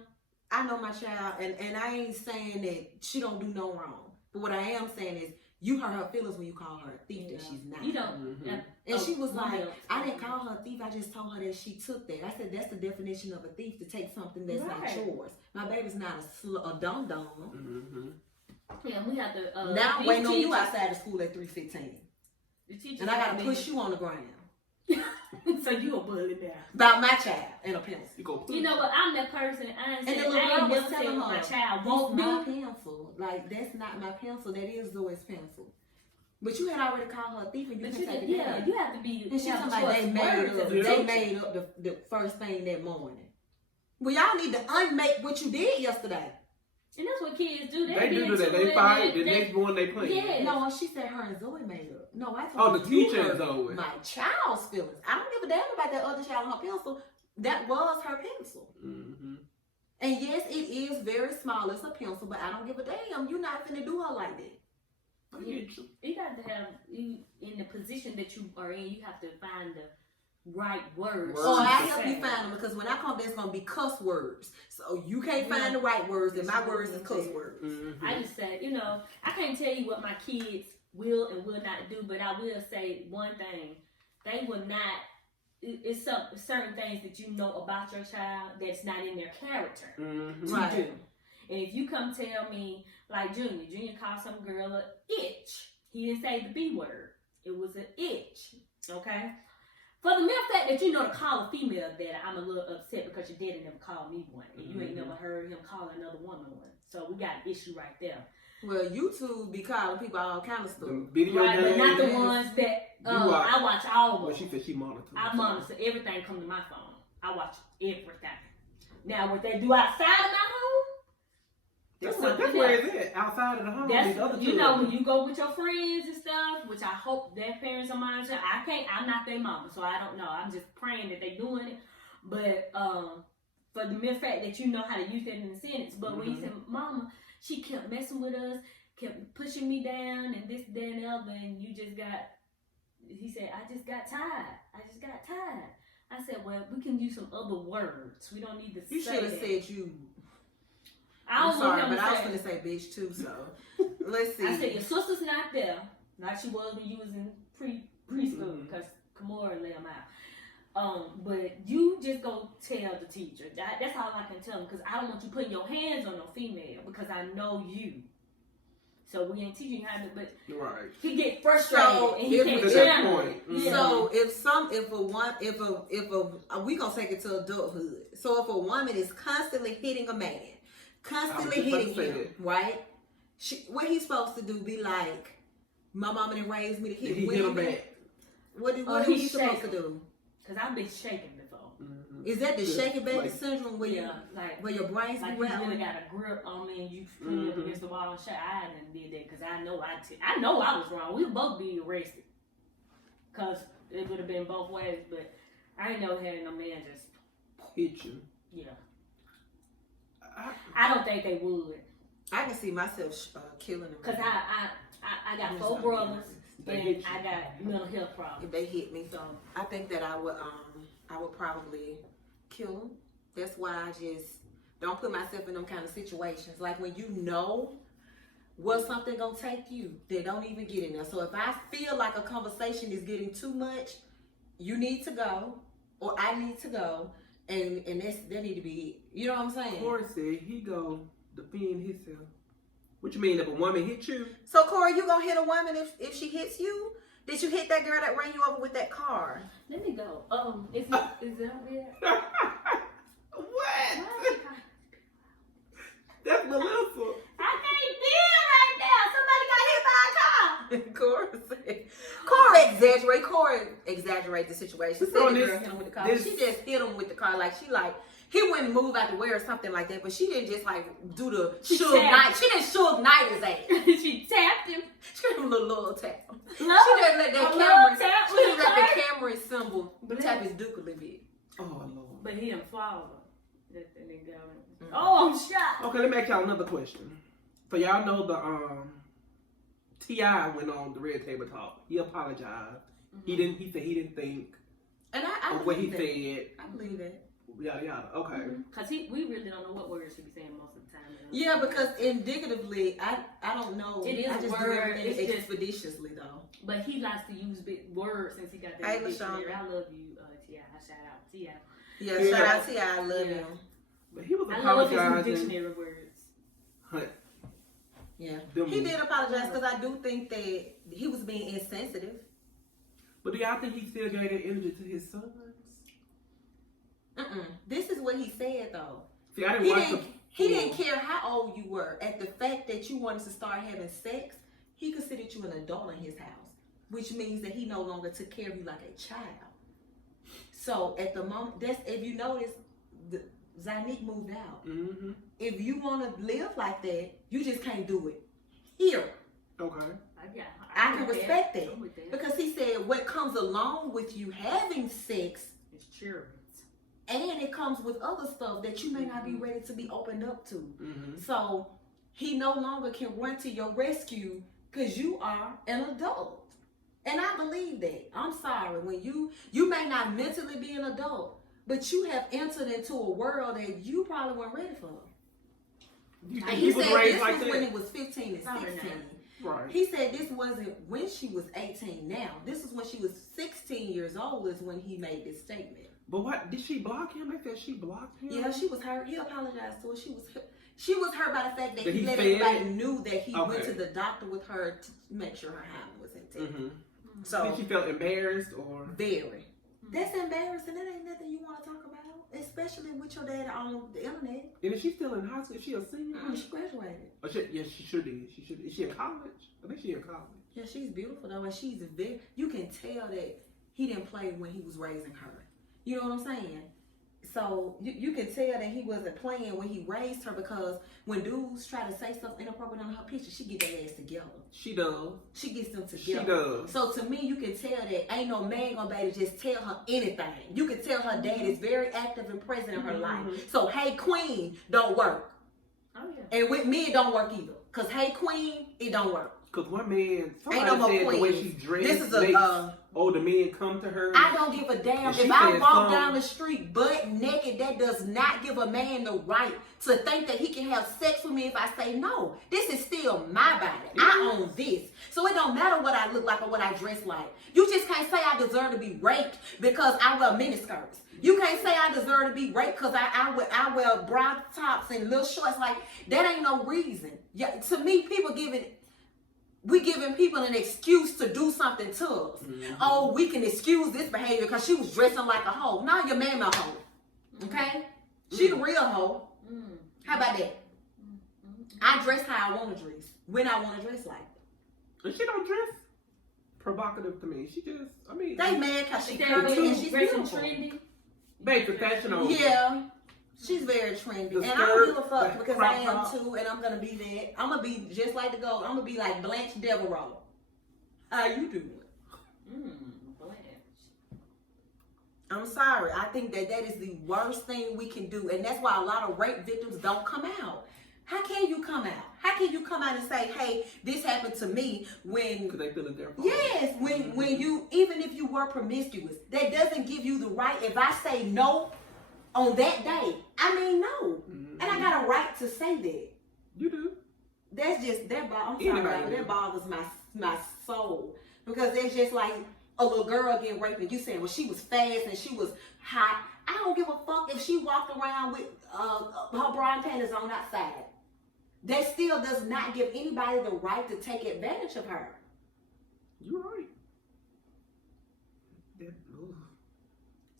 I know my child, and I ain't saying that she don't do no wrong. But what I am saying is, you hurt her feelings when you call her a thief that she's not. You don't. Mm-hmm. And she was like, else. I didn't call her a thief. I just told her that she took that. I said, that's the definition of a thief, to take something that's not Right. yours. My baby's not a dum-dum. Mm-hmm. Yeah, we have to. Now I'm these waiting on you teachers- outside of school at 3:15. The teachers And I got have to been- push you on the ground. So you a bully now. About my child and a pencil. You go. You know what? I'm that person. I ain't And saying the little I girl ain't was never telling said her, my child that's won't my do. pencil. Like, that's not my pencil. That is Zoe's pencil. But you had already called her a thief, and you But can you take did, it yeah, back. you have to be. And she have talking about choice they made words up. as a They teacher. made up the first thing that morning. Well, y'all need to unmake what you did yesterday. And that's what kids do. They be do into that. They it, fight. and The next one they play. Yeah. No, she said her and Zoe made up. No, I Oh, told the you teacher hurt and Zoe. my child's feelings. I don't give a damn about that other child and her pencil. That was her pencil. Mm-hmm. And yes, it is very small. It's a pencil, but I don't give a damn. You're not finna do her like that. I get you. You got to have you in the position that you are in. You have to find the right words. Words. So I to help say. you find them, because when I come, there's gonna be cuss words. So you can't find the right words, and my words is cuss words. Mm-hmm. I just say, I can't tell you what my kids will and will not do, but I will say one thing: they will not. It's certain things that you know about your child that's not in their character Mm-hmm. to Right. do. And if you come tell me, like Junior called some girl a itch. He didn't say the B word. It was an itch. Okay? For the mere fact that you know to call a female that, I'm a little upset because your daddy never called me one. And you ain't never heard him call another woman one. So we got an issue right there. Well, YouTube be calling people all kind of stuff. Video Right, but games. not the ones that You watch. I watch all of Well, them. she said she monitors. I monitor everything come to my phone. I watch everything. Now, what they do outside of my home, That's something where else. it's at. Outside of the home. That's, these other you know, children. when you go with your friends and stuff, which I hope their parents are monitoring. I'm not their mama, so I don't know. I'm just praying that they're doing it. But for the mere fact that you know how to use that in a sentence. But when you say, Mama, she kept messing with us, kept pushing me down, and this, that, and the other, and he said, I just got tired. I said, well, we can use some other words. We don't need to You say should have that. said you. I I'm don't sorry, want but him I to was say- gonna say bitch too. So let's see. I said, your sister's not there, like she was when you was in preschool, because Kamora let him out. But you just go tell the teacher. That's all I can tell him, because I don't want you putting your hands on no female, because I know you. So we ain't teaching you how to, but Right. he get frustrated So, and he if can't at that channel point, it. Yeah. So we gonna take it to adulthood. So if a woman is constantly hitting a man, constantly hitting him, right? What he's supposed to do be like, my mama didn't raise me to hit He hit him women. back. What He he supposed to shaking. do? Cause I've been shaking before. Mm-hmm. Is that the Yeah, shaking baby like- syndrome where Yeah, like where your brains like be you really rattling? got a grip on me and you put me up against the wall and shit. I done did that because I know I was wrong. We would both be arrested because it would have been both ways. But I ain't never had no man just Hit you. yeah. I don't think they would I can see myself killing them. because I got 4 brothers and I got mental health problems. If they hit me, so I think that I would probably kill them. That's why I just don't put myself in them kind of situations. Like when you know where something gonna take you, then don't even get in there. So if I feel like a conversation is getting too much, you need to go, or I need to go, and that need to be it. You know what I'm saying? Corey said he go defend himself. What you mean if a woman hit you? So Corey, you gonna hit a woman if she hits you? Did you hit that girl that ran you over with that car? Let me go. Is that there? What? That's Melissa. I can't feel right now. Somebody got hit by a car. Corey exaggerate the situation. Said the girl hit him with the car. She just hit him with the car like he wouldn't move out the way or something like that, but she didn't just like do the Suge Knight. She didn't Suge Knight his ass. She tapped him. She gave him a little tap. No, She just let that camera. tap. She just let the camera symbol tap his duke a little bit. Oh Lord. But he didn't follow her. That nigga got Oh, I'm shot. Okay, let me ask y'all another question. So y'all know the T.I. went on the Red Table Talk. He apologized. Mm-hmm. He said he didn't think And I of what he believe that. said. I believe that. Yada yada. Okay. Cause we really don't know what words he be saying most of the time. Yeah, because indicatively, I don't know. It is I just a do word. everything It's just- expeditiously though. But he likes to use big words since he got that Hey, dictionary. LaShawn. I love you, T.I. Shout out T.I. Yeah, shout out to you. I love Yeah. him. But he was I love his new apologizing. dictionary words. Yeah, Them- he did apologize because I do think that he was being insensitive. But do y'all think he still gave that energy to his sons? This is what he said though. See, I didn't watch He didn't care how old you were. At the fact that you wanted to start having sex, he considered you an adult in his house, which means that he no longer took care of you like a child. So at the moment, that's if you notice, Zanik moved out. Mm-hmm. If you want to live like that, you just can't do it here. Okay. I can respect that. I'm with that. Because he said what comes along with you having sex, It's cheering. and it comes with other stuff that you may not be ready to be opened up to. Mm-hmm. So he no longer can run to your rescue because you are an adult. And I believe that. I'm sorry. When you may not mentally be an adult, but you have entered into a world that you probably weren't ready for. And he said this was when it was 15 and 16. Right. He said this wasn't when she was 18 now. This is when she was 16 years old is when he made this statement. But what did she block him? They said she blocked him. Yeah, she was hurt. He apologized to her. She was hurt by the fact that That he he let said everybody it? knew that he went Okay. to the doctor with her to make sure her hymen was intact. Mm-hmm. So Think she felt embarrassed or? very. That's embarrassing. That ain't nothing you want to talk about, especially with your dad on the internet. And is she still in high school? Is she a senior? She graduated. Oh, yes, she should be. She should. Is she in college? I think she in college. Yeah, she's beautiful though, and she's very. You can tell that he didn't play when he was raising her. You know what I'm saying? So you can tell that he wasn't playing when he raised her, because when dudes try to say something inappropriate on her picture, she get their ass together. She does. She gets them together. She does. So to me, you can tell that ain't no man gonna be able to just tell her anything. You can tell her dad is very active and present in her life. So hey queen don't work. Oh yeah. And with me it don't work either. Cause hey queen, it don't work. Cause one man, somebody Ain't no more said the way queens. she dressed This is makes a older men come to her. I don't give a damn. And she If I said walk some- down the street butt naked, that does not give a man the right to think that he can have sex with me if I say no. This is still my body. I own this. So it don't matter what I look like or what I dress like. You just can't say I deserve to be raped because I wear miniskirts. You can't say I deserve to be raped because I wear bra tops and little shorts. Like, that ain't no reason. Yeah, to me, people give it, We giving people an excuse to do something to us. Mm-hmm. Oh, we can excuse this behavior because she was dressing like a hoe. Now your man a hoe. Okay? She the real hoe. How about that? I dress how I want to dress. When I want to dress like. And she don't dress provocative to me. She just, I mean. They mad because she They curvy and she's dressing beautiful. trendy. Very professional. Yeah. She's very trendy. The And I don't give a skirt, fuck the because crop I am top. too, and I'm gonna be that. I'm gonna be just like the gold. I'm gonna be like Blanche Devereaux. How you doing? Blanche. I'm sorry. I think that is the worst thing we can do, and that's why a lot of rape victims don't come out. How can you come out? How can you come out and say, "Hey, this happened to me"? When Because they feel it's their fault. yes, when you, even if you were promiscuous, that doesn't give you the right. If I say no on that day, I mean no, and I got a right to say that. You do. That's just that. I'm sorry, Anybody but do. that bothers my soul because that's just like a little girl getting raped, and you saying, well, she was fast and she was hot. I don't give a fuck if she walked around with her bra and panties on outside. That still does not give anybody the right to take advantage of her. You're right. That, ugh.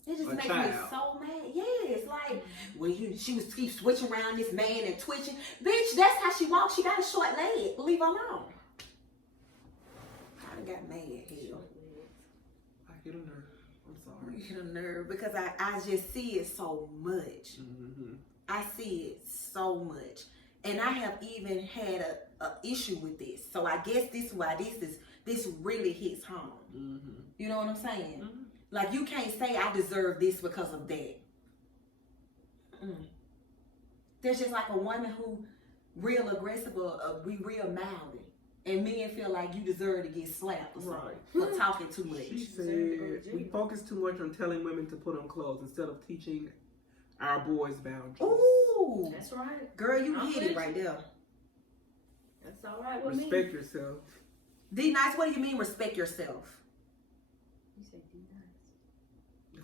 It just A makes me child. so mad. Yeah, it's like when she was keep switching around this man and twitching. Bitch, that's how she walks. She got a short leg. Leave her alone. I done got mad. Hell. I get a nerve. I'm sorry. Hit a nerve because I just see it so much. Mm-hmm. I see it so much. And I have even had a issue with this. So I guess this is why this really hits home. Mm-hmm. You know what I'm saying? Mm-hmm. Like you can't say I deserve this because of that. There's just like a woman who real aggressive or be real mouthy. And men feel like you deserve to get slapped or something for talking too much. She said we focus too much on telling women to put on clothes instead of teaching our boys boundaries. Ooh. That's right. Girl, you I'm hit with it right there. That's all right with me. Respect yourself. D Nice, what do you mean respect yourself? You say D nice.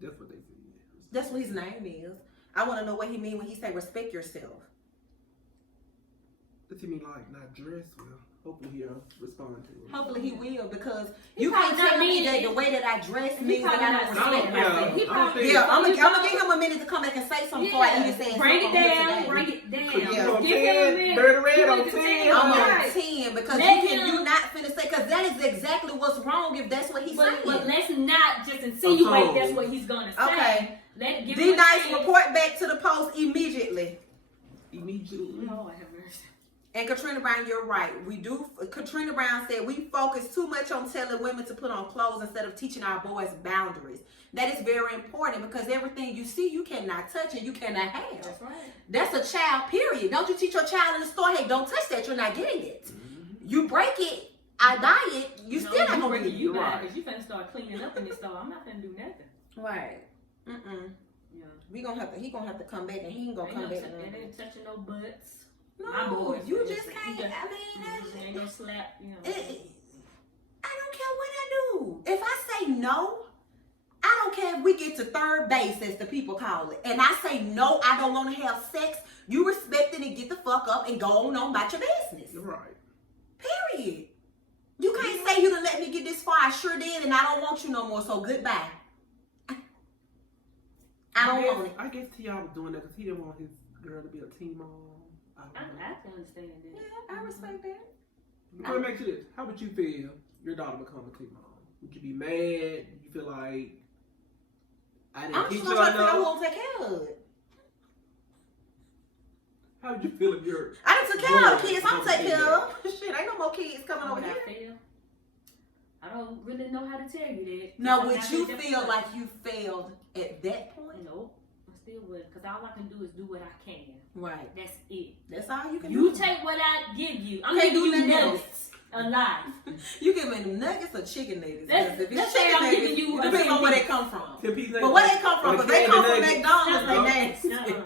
That's what they say. That's what his name is. I want to know what he mean when he say respect yourself. Does he mean like not dress well? Hopefully he'll respond to it. Hopefully he will because He you can't probably tell not me mean that it. the way that I dress He means that I don't probably respect not myself. saying He probably- Yeah, I'm gonna give him a minute to come back and say something before I even say Bring it something here down. today. Bring it down. Yeah. On Give him a 10, minute. DirtyRed Give on it to 10. I'm on Right. 10 because Let you him- not finna say because that is exactly what's wrong if that's what he's saying. But let's not just insinuate Oh. that's what he's gonna say. Okay. Let give D him a Nice chance. report back to the post immediately. Immediately. Lord have mercy. And Katrina Brown, you're right. We do. Katrina Brown said we focus too much on telling women to put on clothes instead of teaching our boys boundaries. That is very important because everything you see, you cannot touch and you cannot have. That's right. That's a child, period. Don't you teach your child in the store, hey, don't touch that. You're not getting it. You break it, I buy it, you still not gonna get it. You Right. because you finna start cleaning up in this store. I'm not finna do nothing. Right. Yeah. He gonna have to come back and he ain't gonna come back. And ain't touching no butts. My No, boys, you they just can't. just- I mean, Ain't no slap, you know. I don't care what I do. If I say no, I don't care if we get to third base, as the people call it, and I say no, I don't want to have sex. You respect it and get the fuck up and go on about your business. You're right. Period. You can't say you done let me get this far. I sure did, and I don't want you no more. So goodbye. I don't want it. I guess T.R. was doing that because he didn't want his girl to be a teen mom. I don't know. I can understand that. Yeah, I respect that. Let me ask you this. How would you feel your daughter become a teen mom? Would you be mad? You feel like I didn't I'm teach just her gonna try to figure out who enough? will take care of it. How would you feel if your I done took care of the boy kids. I'm become a taking care teen of. Shit, ain't no more kids coming How over would I here. feel? I don't really know how to tell you that. No, I'm would not you at that feel point. like you failed at that point? Nope. I still would. Because all I can do is do what I can. Right. That's it. That's all you can You do. take what I give you. I'm Can't giving do you nothing nuggets of life. You giving them nuggets or chicken nuggets? Let's- 'Cause if it's let's say chicken I'm nuggets, giving you it a depends on 10 where they piece. come from. 10 piece But where they come from? Or Because the they candy come from nuggets. McDonald's, they No. nasty. Nuh-uh.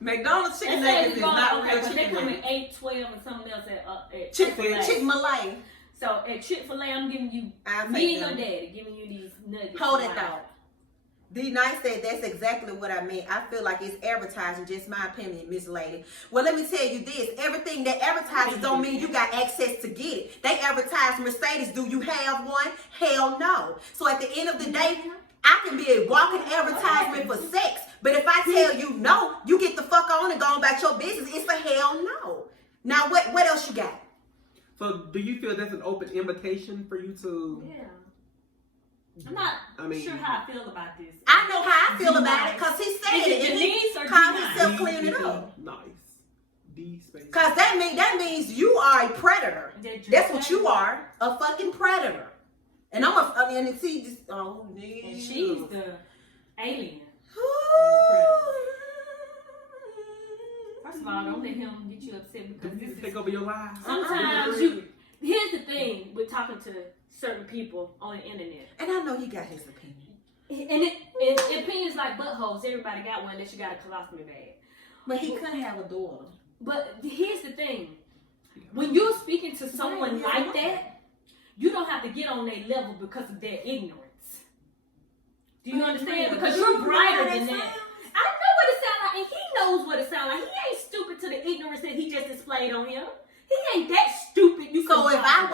McDonald's chicken Let's say nuggets we is go, not okay, real but they chicken come in nuggets. 8, 12, and something else at Chick-fil-A. Chick-fil-A. So at Chick-fil-A, I'm giving you, I'll me take and your them. daddy, giving you these nuggets. Hold of it life. though. D Nice said that's exactly what I meant. I feel like it's advertising, just my opinion, Miss Lady. Well, let me tell you this. Everything that advertises don't mean you got access to get it. They advertise Mercedes. Do you have one? Hell no. So at the end of the day, I can be a walking advertisement for sex. But if I tell you no, you get the fuck on and go on about your business. It's a hell no. Now, what else you got? So do you feel that's an open invitation for you to? Yeah. I'm not sure how I feel about this. I know how I feel about it because he said it. And he called himself cleaning it up. Nice. D space. Because that means you are a predator. That's what you are, a fucking predator. And and see, just, oh, and she's the alien. First of all, don't let him get you upset because this take over your life. Sometimes here's the thing with talking to certain people on the internet. And I know he got his opinion. And opinions like buttholes, everybody got one unless you got a colostomy bag. But he couldn't have a daughter. But here's the thing. When you're speaking to someone like that, you don't have to get on their level because of their ignorance. Do you understand? Because you're brighter than that. I know what it sounds like, and he knows what it sounds like. He ain't stupid to the ignorance that he just displayed on him. He ain't that stupid. So if I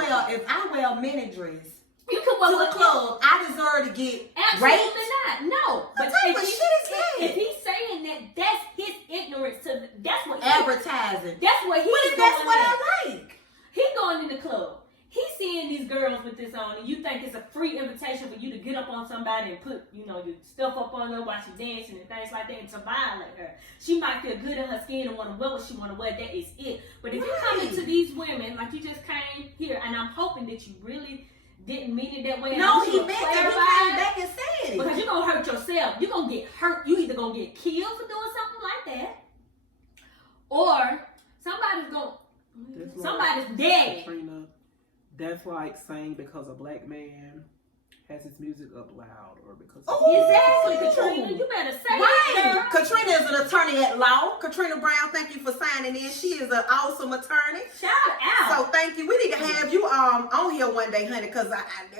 wear a mini dress you can wear to the club, I deserve to get absolutely raped? not. No. What type of shit is that? If he's saying that, that's his ignorance to that's what advertising. That's what he's doing. That's what I like. He going in the club. He's seeing these girls with this on, and you think it's a free invitation for you to get up on somebody and put, your stuff up on her while she's dancing and things like that, and to violate her. She might feel good in her skin and want to wear what she want to wear. That is it. But if you come into these women like you just came here, and I'm hoping that you really didn't mean it that way. No, he meant it. He came back and said it. Because you're gonna hurt yourself. You're gonna get hurt. You either gonna get killed for doing something like that, or somebody's dead. Katrina, that's like saying because a black man has his music up loud, or because exactly, Katrina, you better say it, girl. Katrina is an attorney at law. Katrina Brown, thank you for signing in. She is an awesome attorney. Shout out. So thank you. We need to have you on here one day, honey, because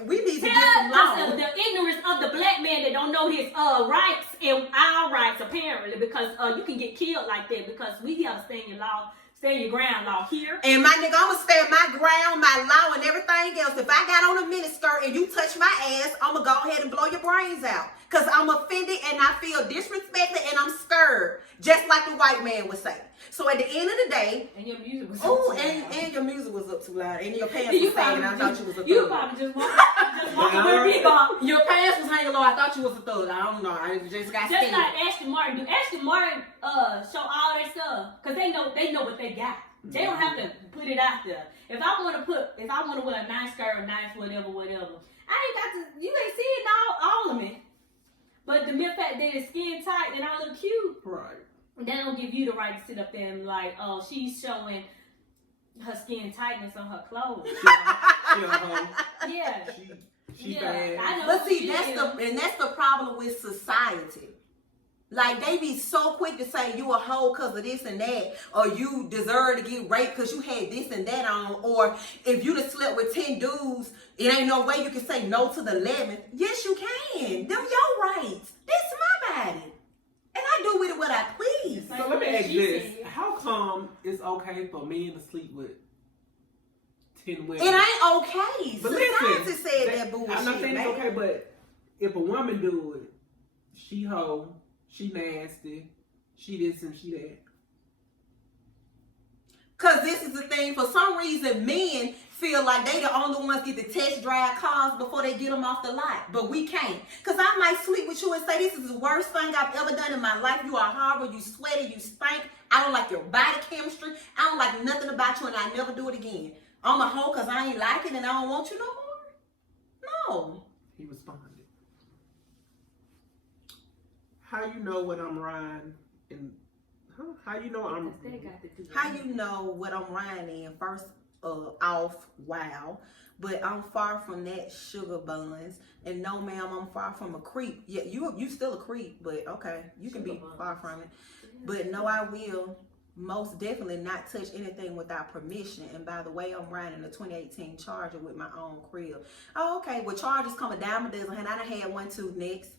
we need to get some law. The ignorance of the black man that don't know his rights and our rights apparently, because you can get killed like that because we have to stay in your law. Stay your ground law here. And my nigga, I'm gonna stand my ground, my law, and everything else. If I got on a miniskirt and you touch my ass, I'm gonna go ahead and blow your brains out. Because I'm offended and I feel disrespected and I'm scared. Just like the white man would say. So at the end of the day. And your music was up too loud. And your music was up too loud. And your pants was hanging. I thought you was a thug. You probably just walk over the big off. Your pants was hanging low. I thought you was a thug. I don't know. I just got scared. Just like Ashton Martin. Do Ashton Martin show all that stuff? Because they know what they got. They don't have to put it out there. If I want to wear a nice skirt, nice whatever, I ain't got to. You ain't seeing all of me. But the mere fact that it's skin tight and I look cute, right? That don't give you the right to sit up there and like, oh, she's showing her skin tightness on her clothes. Yeah. She bad. I know. But see, that's the problem with society. Like, they be so quick to say you a hoe because of this and that, or you deserve to get raped because you had this and that on, or if you done slept with 10 dudes, it ain't no way you can say no to the 11th. Yes, you can. Them your rights. This my body. And I do with it what I please. So let me ask this. How come it's okay for men to sleep with 10 women? It ain't okay. But society said that bullshit. I'm not saying it's okay, but if a woman do it, she hoe, she nasty, she this and she that. Because this is the thing. For some reason, men feel like they the only ones get to test drive cars before they get them off the lot. But we can't. Because I might sleep with you and say, this is the worst thing I've ever done in my life. You are horrible. You sweaty. You stink. I don't like your body chemistry. I don't like nothing about you, and I never do it again. I'm a hoe because I ain't like it and I don't want you no more. No. He responded. How you know what I'm riding in? How you know I'm? How you know what I'm riding in? First off, wow, but I'm far from that sugar buns, and no, ma'am, I'm far from a creep. Yeah, you still a creep, but okay, you can be far from it. But no, I will most definitely not touch anything without permission. And by the way, I'm riding a 2018 Charger with my own crib. Oh, okay. Well, Chargers come a dime a dozen, and I done had one too. Next.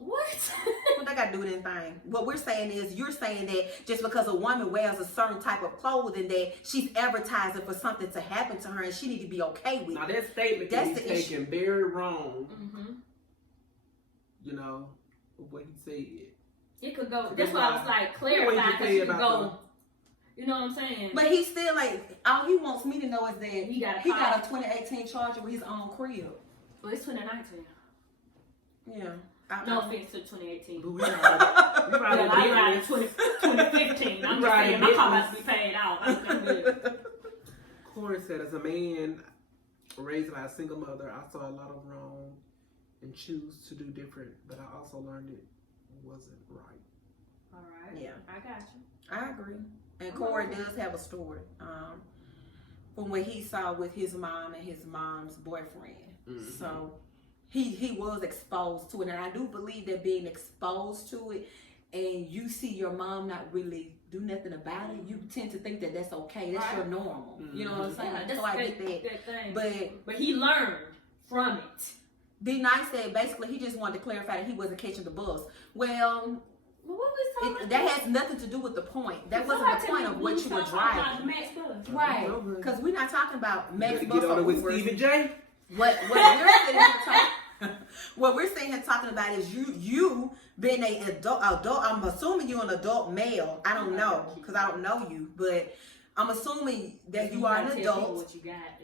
What? What they got to do with anything? What we're saying is, you're saying that just because a woman wears a certain type of clothing, that she's advertising for something to happen to her, and she need to be okay with it. Now that statement That's can be the issue. taken very wrong. Mm-hmm. You know what he said. It could go. That's why I was like clarify, because it could go. You know what I'm saying? But he's still like, all he wants me to know is that he got a 2018 Charger with his own crib. Well, it's 2019. Yeah. No offense to 2018. But we already I ride 2015. I'm just saying, my car about to be paid out. I'm good. Corey said, as a man raised by a single mother, I saw a lot of wrong and choose to do different, but I also learned it wasn't right. All right. Yeah. I got you. I agree. And Corey does have a story from what he saw with his mom and his mom's boyfriend. Mm-hmm. So he was exposed to it. And I do believe that being exposed to it and you see your mom not really do nothing about it, you tend to think that that's okay. That's your normal. Mm-hmm. You know what I'm saying? Yeah, So I get that. thing. But he learned from it. D-Nice said basically he just wanted to clarify that he wasn't catching the bus. Well, what was talking that has nothing to do with the point. That wasn't the point of what you were driving. Right. Because we're not talking about Max bus or or with Stephen J. What we're sitting here talking about is you being an adult. I'm assuming you're an adult male. I don't know because I don't know you, but I'm assuming that you are an adult.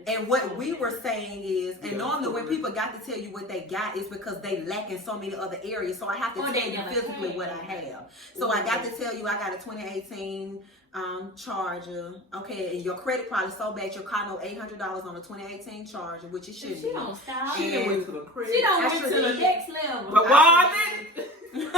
And what we were saying is, and normally when people got to tell you what they got is because they lack in so many other areas. So I have to tell you physically what I have. So I got to tell you I got a 2018 Charger. Okay, and your credit probably so bad your car no $800 on a 2018 Charger, which it should be. She don't stop. She done went to the credit. She don't went to the next level. But why did?